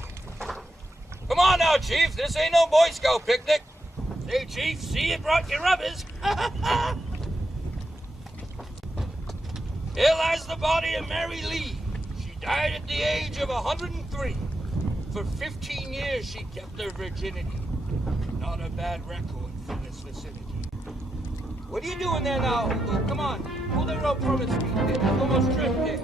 Come on now, Chief. This ain't no Boy Scout picnic. Hey, Chief, see you brought your rubbers. Here lies the body of Mary Lee. She died at the age of 103. For 15 years, she kept her virginity. Not a bad record for this vicinity. What are you doing there now, Hugo? Come on, pull the rope from its feet. It's almost tripped there.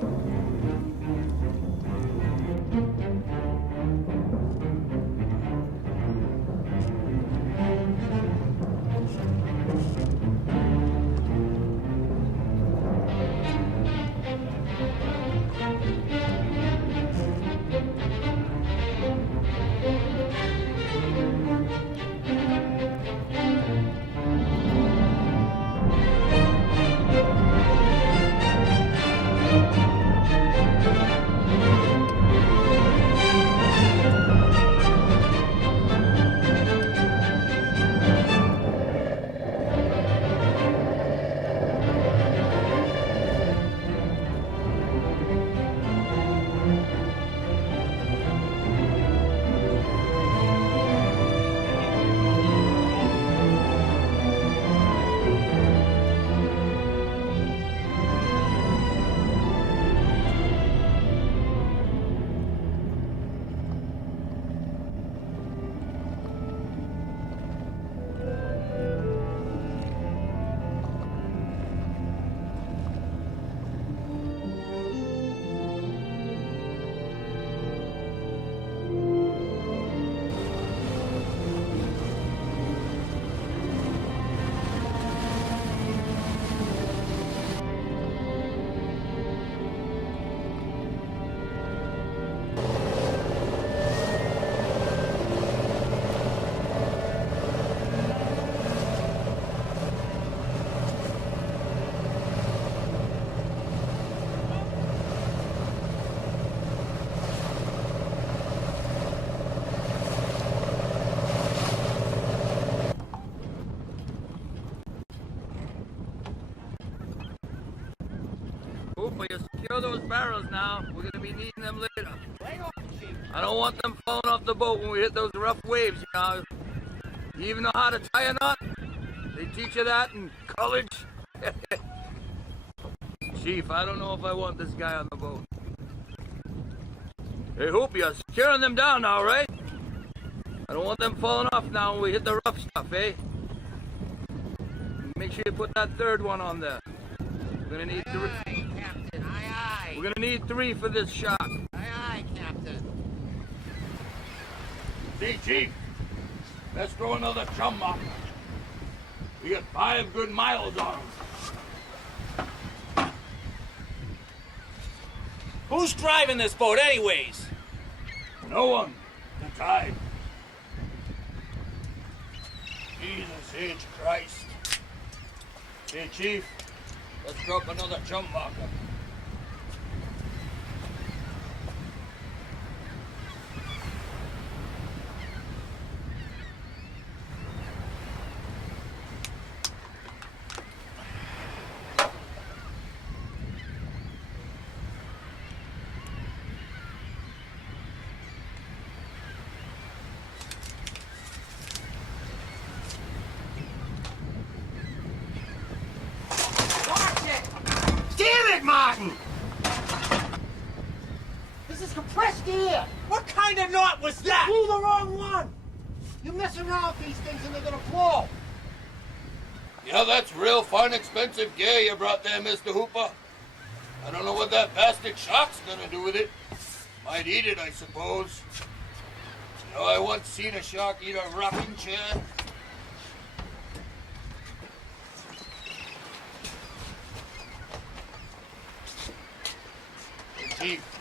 Hooper, you secure those barrels now. We're gonna be needing them later. I don't want them falling off the boat when we hit those rough waves, you know. You even know how to tie a knot? They teach you that in college? Chief, I don't know if I want this guy on the boat. Hey, Hooper, you're securing them down now, right? I don't want them falling off now when we hit the rough stuff, eh? Make sure you put that third one on there. We're gonna need 3. Aye, Captain. Aye, aye. We're gonna need 3 for this shot. Aye, aye, Captain. See, Chief, let's throw another chum up. We got 5 good miles on them. Who's driving this boat anyways? No one. The tide. Jesus H. Christ. Hey, Chief, let's drop another chum marker. Damn it, Martin! This is compressed air! What kind of knot was that? You blew the wrong one! You mess around with these things and they're gonna blow! Yeah, that's real fine, expensive gear you brought there, Mr. Hooper. I don't know what that bastard shark's gonna do with it. Might eat it, I suppose. You know, I once seen a shark eat a rocking chair. Hey, Chief.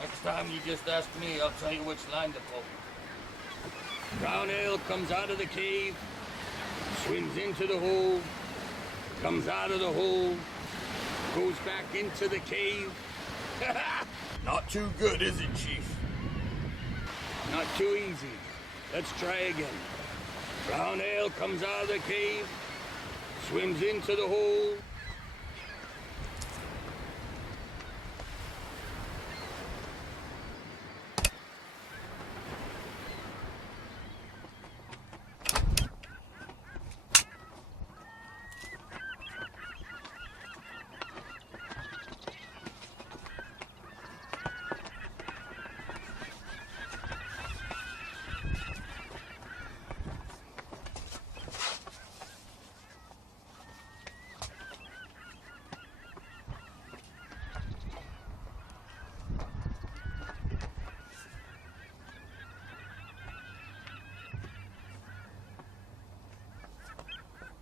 Next time you just ask me, I'll tell you which line to pull. Brown ale comes out of the cave, swims into the hole, comes out of the hole, goes back into the cave. Not too good, is it, Chief? Not too easy. Let's try again. Brown ale comes out of the cave, swims into the hole.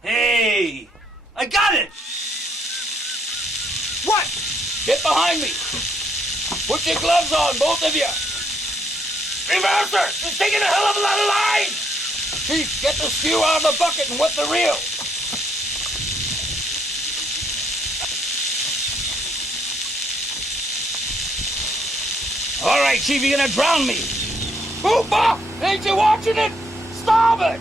Hey! I got it! What? Get behind me! Put your gloves on, both of you! Reverse her! She's taking a hell of a lot of line! Chief, get the skew out of the bucket and wet the reel! All right, Chief, you're gonna drown me! Hooper! Ain't you watching it? Starboard!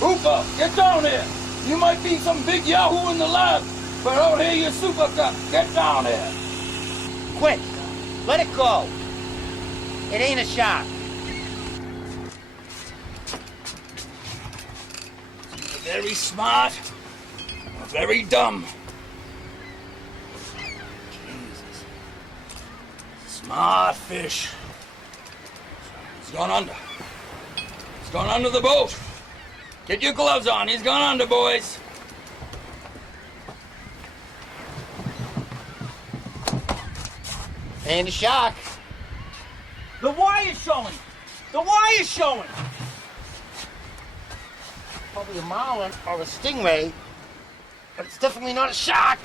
Hooper, get down here! You might be some big yahoo in the lab, but out here you're super cut. Get down here. Quint, let it go. It ain't a shark. You're very smart, or very dumb. Jesus. Smart fish. He's gone under. He's gone under the boat. Get your gloves on. He's gone under, boys. Ain't a shark. The wire's showing. The wire's showing. Probably a marlin or a stingray, but it's definitely not a shark.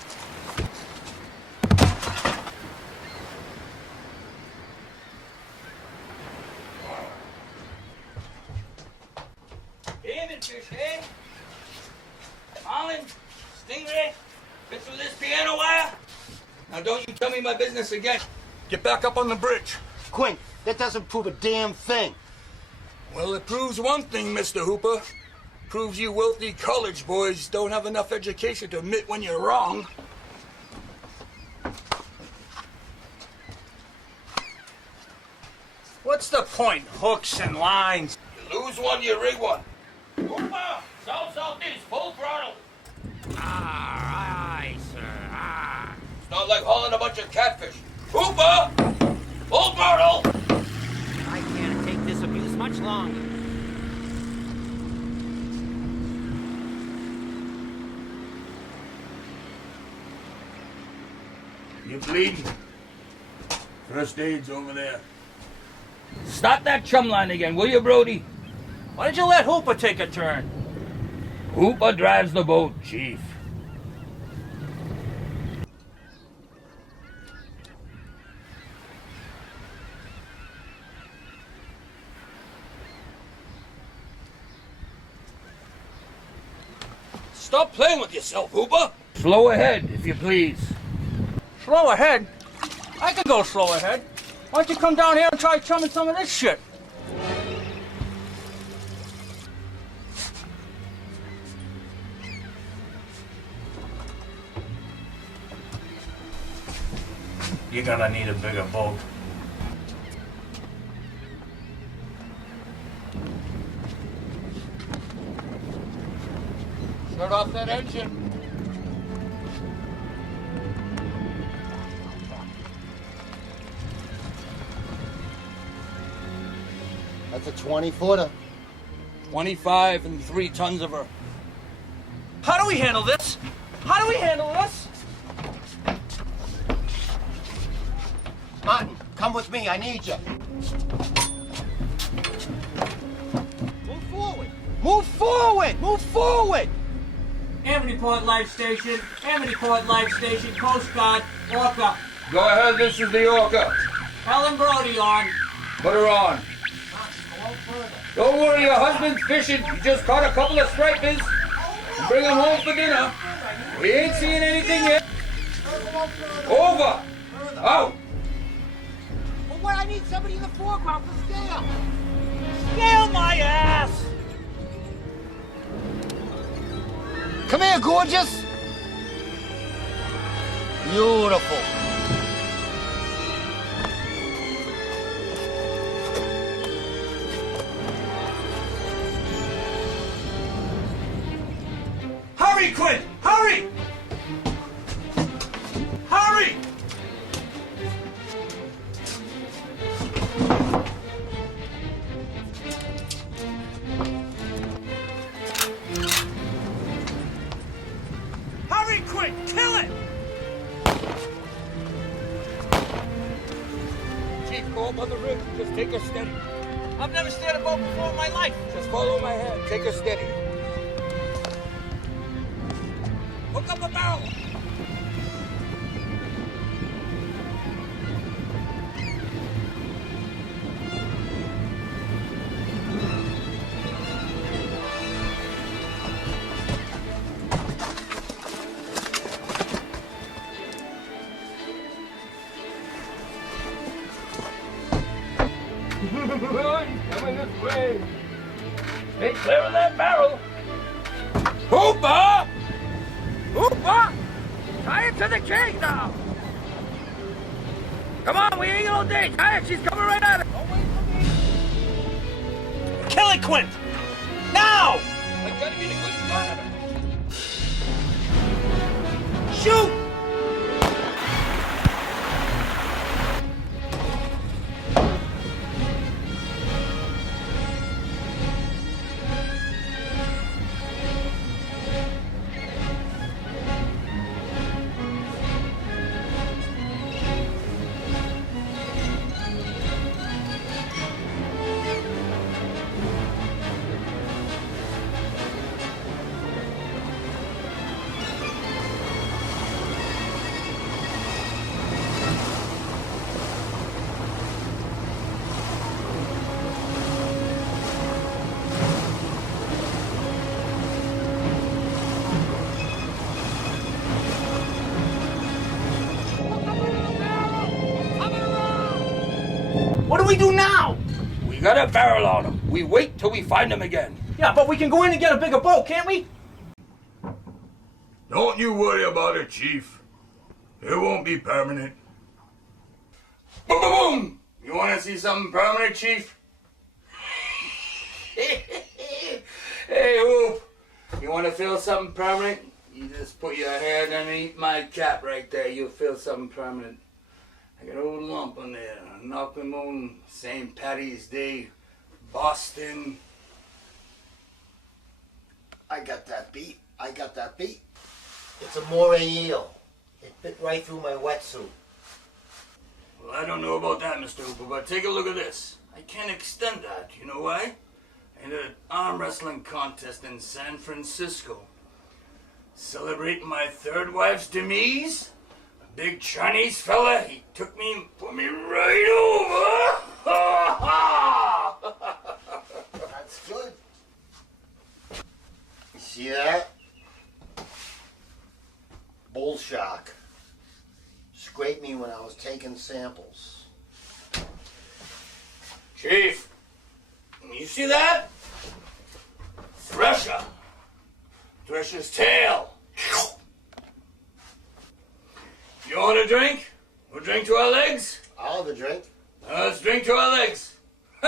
Fish, eh? Marlin, stingray, bits of this piano wire. Now don't you tell me my business again. Get back up on the bridge. Quint, that doesn't prove a damn thing. Well, it proves one thing, Mr. Hooper. Proves you wealthy college boys don't have enough education to admit when you're wrong. What's the point? Hooks and lines. You lose one, you rig one. Hooper! South-southeast, full throttle. Aye, sir. Ah. It's not like hauling a bunch of catfish. Hooper! Full throttle! I can't take this abuse much longer. You bleeding? First aid's over there. Start that chum line again, will you, Brody? Why did you let Hooper take a turn? Hooper drives the boat, Chief. Stop playing with yourself, Hooper. Slow ahead, if you please. Slow ahead? I can go slow ahead. Why don't you come down here and try chumming some of this shit? You're gonna need a bigger boat. Shut off that engine. That's a 20-footer. 25 and 3 tons of her. How do we handle this? How do we handle this? Martin, come with me. I need you. Move forward! Move forward! Move forward! Amity-Port Life Station, Amity-Port Life Station, Coast Guard, Orca. Go ahead, this is the Orca. Helen Brody on. Put her on. Don't worry, your husband's fishing. He just caught a couple of stripers. Bring them home for dinner. We ain't seeing anything yet. Over. Out. But what? I need somebody in the foreground for scale. Scale my ass! Come here, gorgeous. Beautiful. Hurry, Quint! Hurry! Hurry! Hurry, Quint! Kill it! Chief, go up on the rig. Just take her steady. I've never steered a boat before in my life. Just follow my hand. Take her steady. Hook up a barrel. Coming this way. Stay clear of that barrel. Hooper! Hooper! Tie it to the keg now! Come on, we ain't all day. Tie it, she's coming right at us. Don't wait for me. Kill it, Quint! Now! I gotta get a good shot at her. Shoot! What do we do now? We got a barrel on him. We wait till we find him again. Yeah, but we can go in and get a bigger boat, can't we? Don't you worry about it, Chief. It won't be permanent. Boom, boom, boom! You want to see something permanent, Chief? Hey, Hoop. You want to feel something permanent? You just put your hand underneath my cap right there. You'll feel something permanent. I got a little lump on there. Knock him on St. Patty's Day, Boston. I got that beat. I got that beat. It's a moray eel. It bit right through my wetsuit. Well, I don't know about that, Mr. Hooper, but take a look at this. I can't extend that. You know why? I had an arm wrestling contest in San Francisco. Celebrating my third wife's demise. Big Chinese fella, he took me and put me right over. That's good. You see that? Bull shark. Scraped me when I was taking samples. Chief, you see that? Thresher. Thresher's tail. You want a drink? We'll drink to our legs? I'll have a drink. Let's drink to our legs. I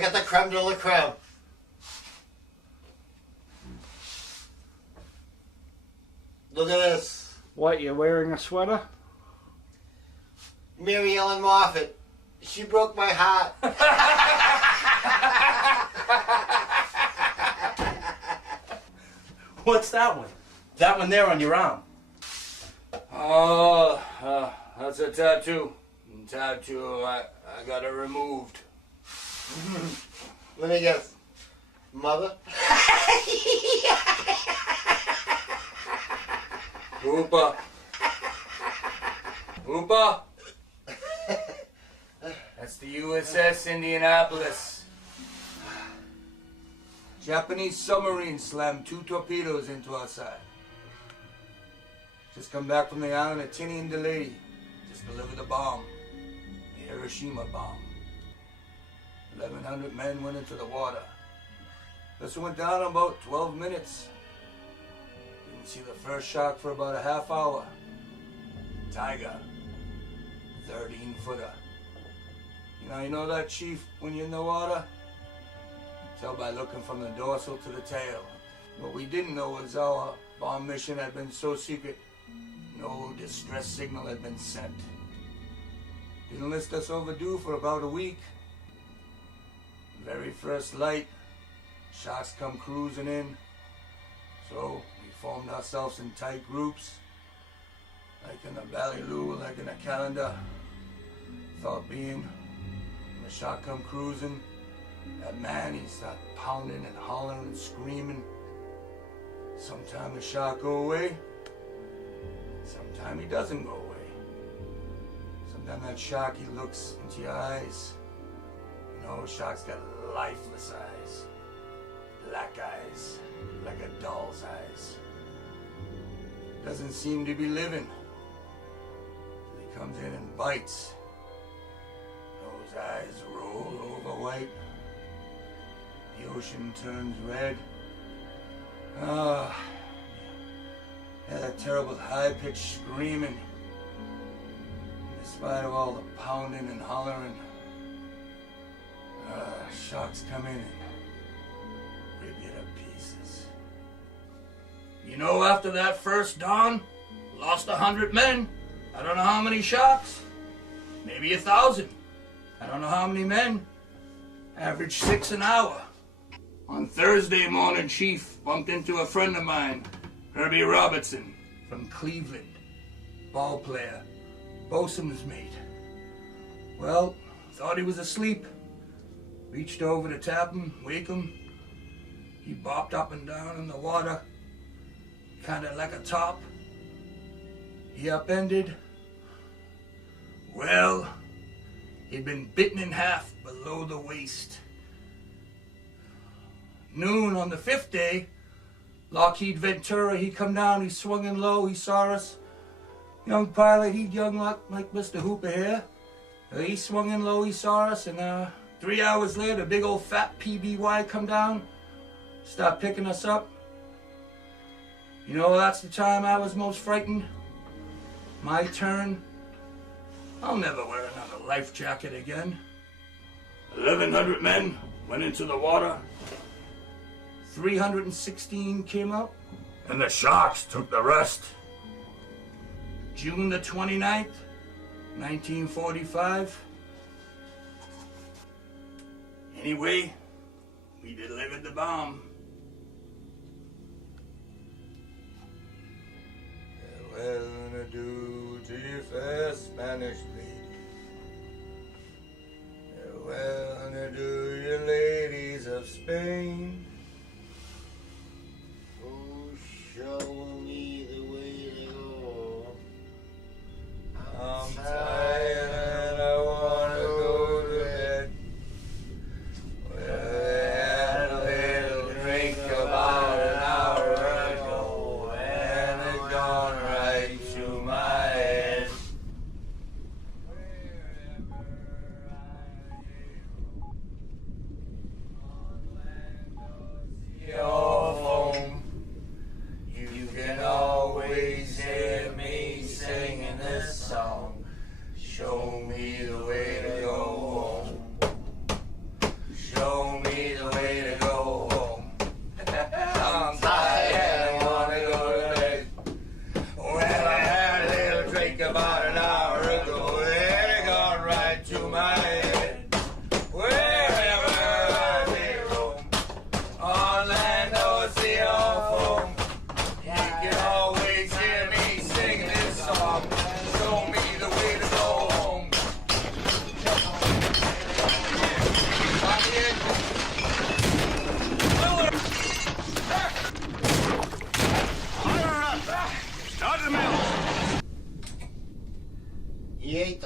got the creme de la creme. Look at this. What, you're wearing a sweater? Mary Ellen Moffat. She broke my heart. What's that one? That one there on your arm. Oh, that's a tattoo. Tattoo I got it removed. Let me guess. Mother? Hooper. Hooper. That's the USS Indianapolis. Japanese submarine slammed 2 torpedoes into our side. Just come back from the island of Tinian Delay. Just delivered a bomb. The Hiroshima bomb. 1,100 men went into the water. This went down in about 12 minutes. Didn't see the first shark for about a half hour. Tiger. 13-footer. You know that, Chief, when you're in the water? Tell by looking from the dorsal to the tail. What we didn't know was our bomb mission had been so secret, no distress signal had been sent. Didn't list us overdue for about a week. Very first light, sharks come cruising in. So we formed ourselves in tight groups, like in a ballyloo, like in a calendar. Thought being, when the shark come cruising, that man, he start pounding and hollering and screaming. Sometime the shark go away, sometime he doesn't go away. Sometimes that shark, he looks into your eyes. You know, shark's got lifeless eyes, black eyes, like a doll's eyes. Doesn't seem to be living. He comes in and bites. Those eyes roll over white. The ocean turns red. Ah, yeah, that terrible high-pitched screaming. In spite of all the pounding and hollering, sharks come in and rip you to pieces. You know, after that first dawn, lost 100 men. I don't know how many sharks. Maybe 1,000. I don't know how many men. Average 6 an hour. On Thursday morning, Chief bumped into a friend of mine, Herbie Robertson, from Cleveland. Ball player, bosun's mate. Well, thought he was asleep. Reached over to tap him, wake him. He bopped up and down in the water, kinda like a top. He upended. Well, he'd been bitten in half below the waist. Noon on the 5th day, Lockheed Ventura, he come down, he swung in low, he saw us. Young pilot, he young like Mr. Hooper here. He swung in low, he saw us, and 3 hours later, a big old fat PBY come down, start picking us up. You know, that's the time I was most frightened. My turn. I'll never wear another life jacket again. 1,100 men went into the water. 316 came up, and the sharks took the rest. June the 29th, 1945. Anyway, we delivered the bomb. Well, do to your fair Spanish lady. Well, do your ladies of Spain. Show me the way to go. I'm tired and I wanna go to bed. Well, I had a little drink about an hour ago, and it's gone right to my head. Wherever I am, on land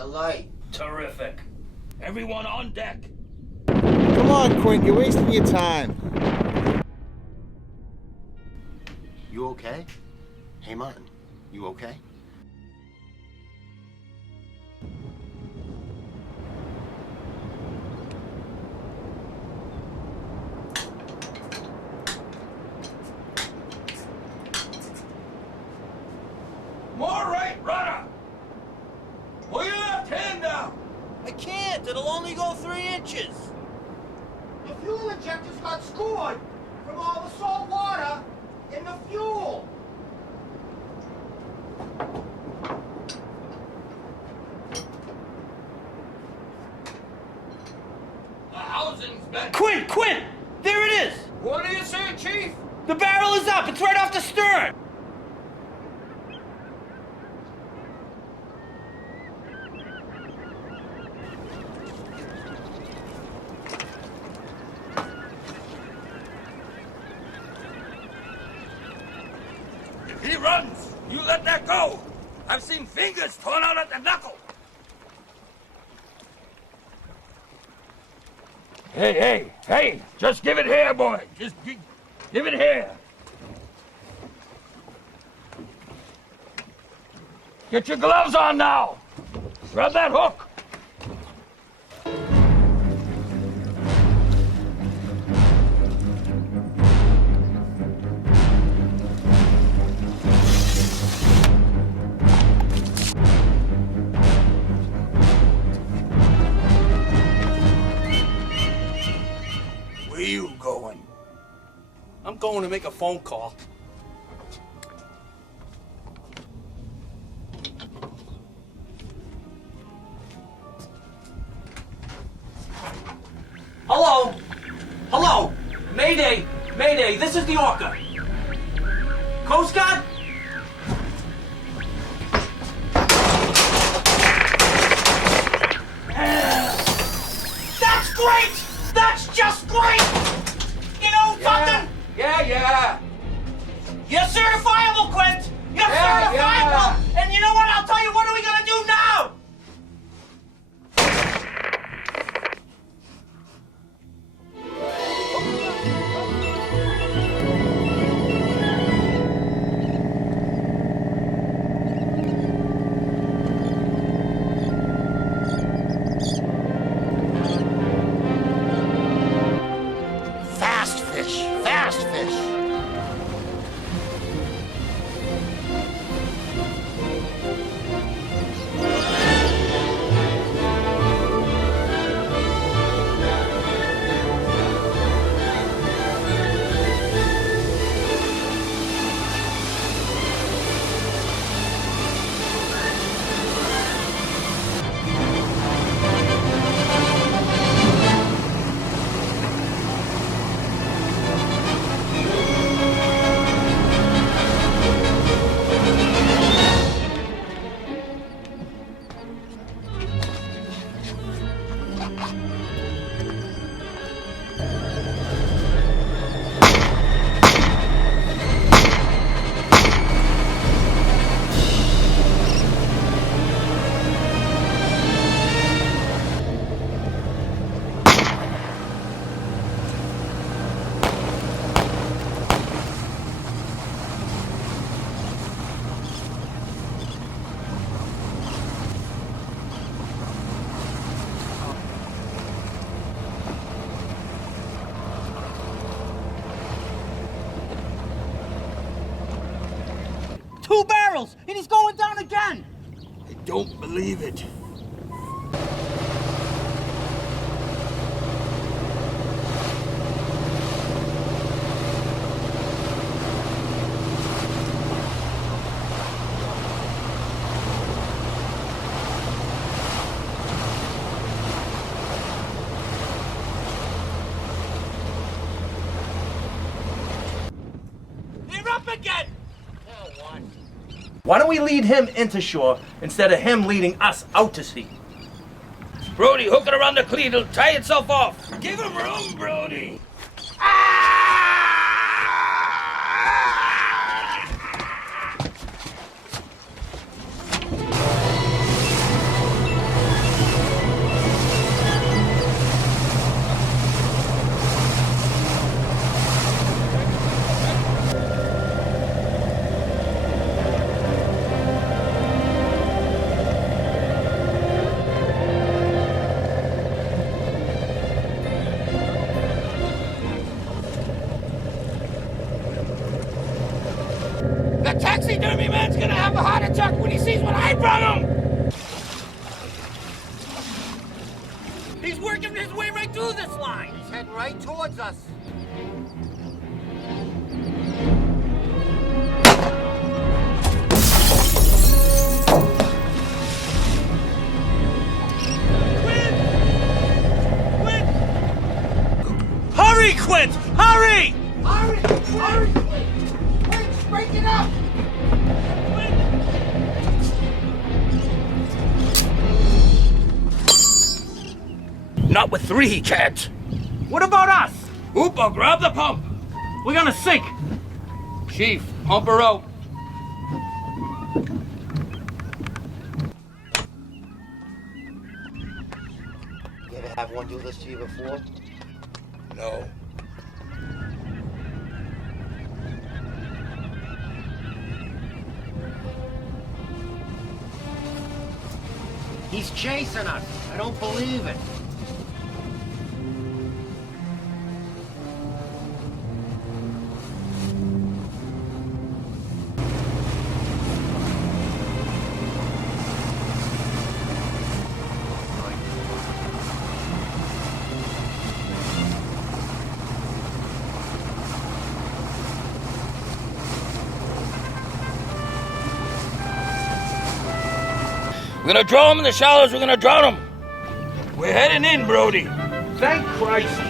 the light. Terrific. Everyone on deck. Come on, Quint, you're wasting your time. You okay? Hey, Martin, you okay? More right rudder! Pull your left hand down! I can't. It'll only go 3 inches. The fuel injectors got scored from all the salt water in the fuel. The housing's been... Quint! There it is! What do you say, Chief? The barrel is up. It's right off the stern. If he runs, you let that go. I've seen fingers torn out at the knuckle. Hey, just give it here, boy. Just give it here. Get your gloves on now. Grab that hook. Where you going? I'm going to make a phone call. Hello? Hello? Mayday! Mayday, this is the Orca. Coast Guard? That's great! That's just great! You know something? Yeah. You're certifiable, Quint! You're certifiable! And you know what? I'll tell you, what are we gonna do now? Fast fish, fast fish. Two barrels, and he's going down again. I don't believe it. They're up again. Why don't we lead him into shore instead of him leading us out to sea? Brody, hook it around the cleat. It'll tie itself off. Give him room, Brody. taxidermy man's gonna have a heart attack when he sees what I brought him! He's working his way right through this line! He's heading right towards us. Hurry, Quint! Hurry! Hurry! Hurry! Quick, break it up! Not with three, he can't. What about us? Hooper, grab the pump. We're gonna sink. Chief, pump her out. You ever have one do this to you before? No. He's chasing us. I don't believe it. We're gonna draw him in the shallows, we're gonna drown him. We're heading in, Brody. Thank Christ.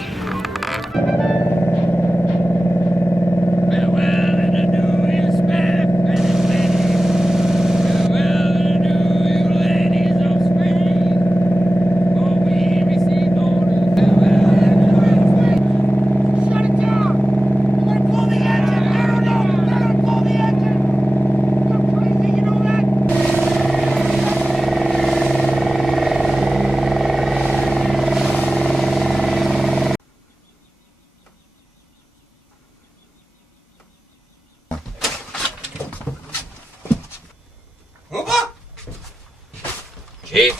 Hooper? Chief?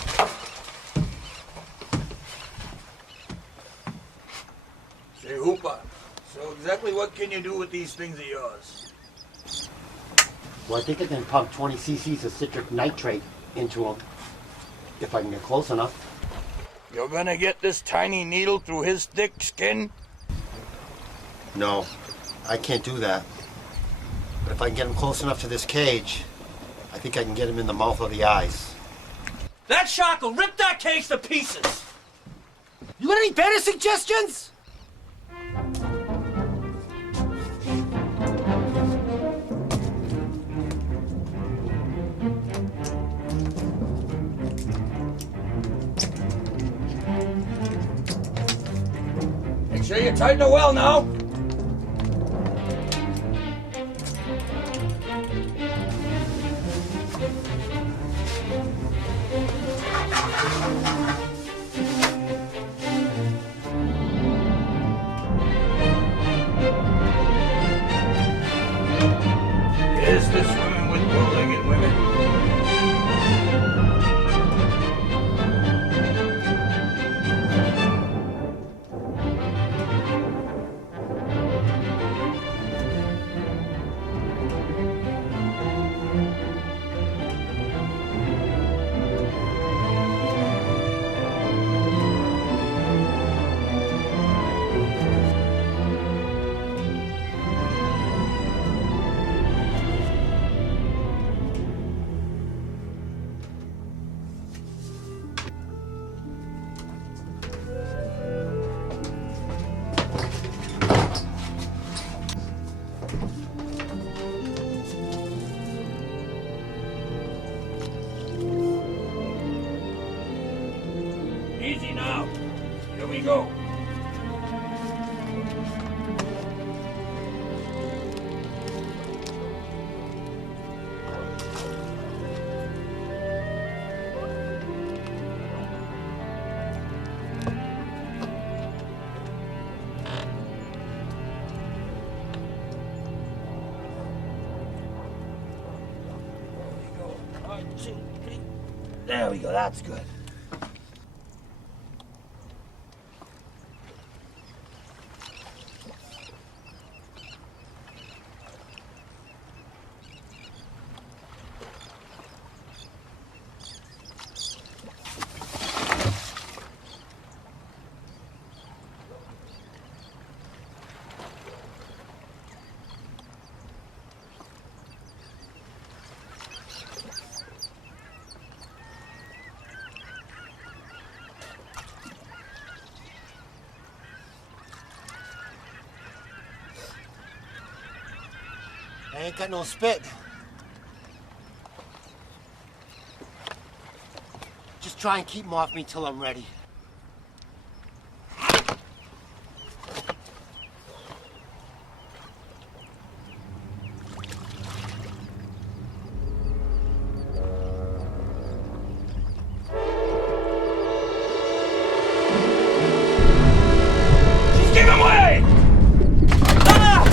Say, Hooper, so exactly what can you do with these things of yours? Well, I think I can pump 20 cc's of citric nitrate into them if I can get close enough. You're gonna get this tiny needle through his thick skin? No, I can't do that. But if I can get him close enough to this cage, I think I can get him in the mouth or the eyes. That shark will rip that cage to pieces. You got any better suggestions? Make sure you tighten the well now. Is this swimming with bow-legged women? Easy now. Here we go. There we go, that's good. I ain't got no spit. Just try and keep him off me till I'm ready. Give him way! Ah!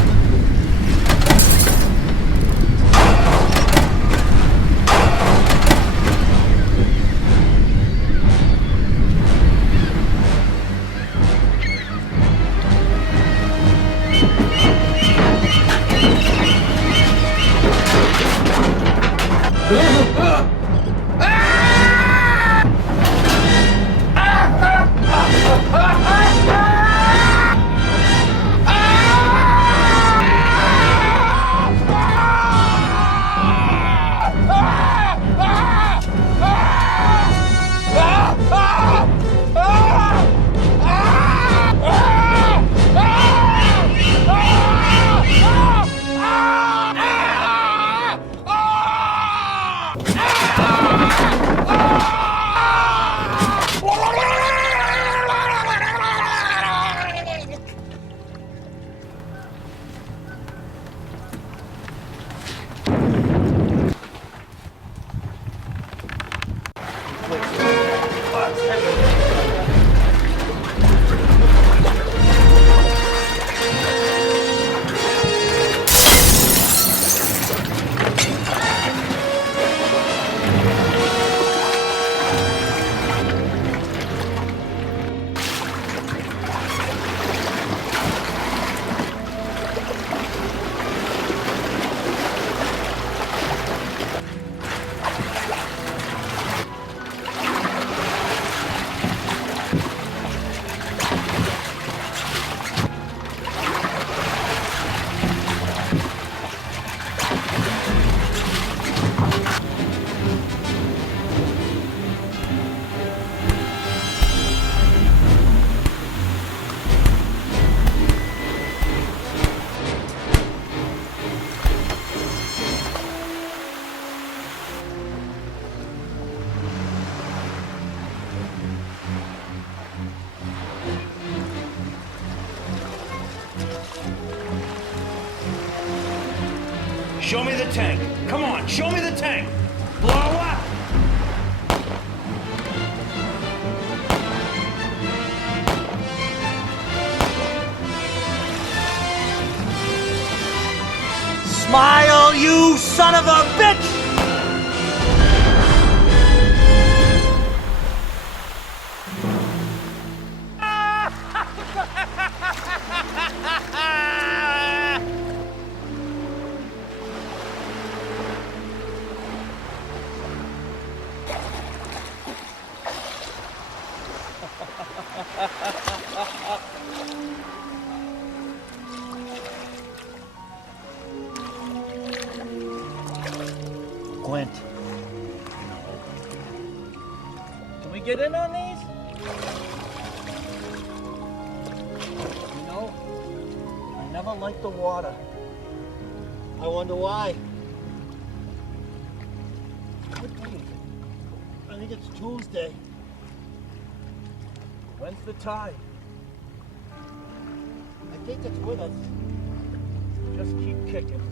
Show me the tank. Come on, show me the tank. Blow up. Smile, you son of a bitch! Quint. Can we get in on these? You know, I never liked the water. I wonder why. What day is it? I think it's Tuesday. When's the tide? I think it's with us. Just keep kicking.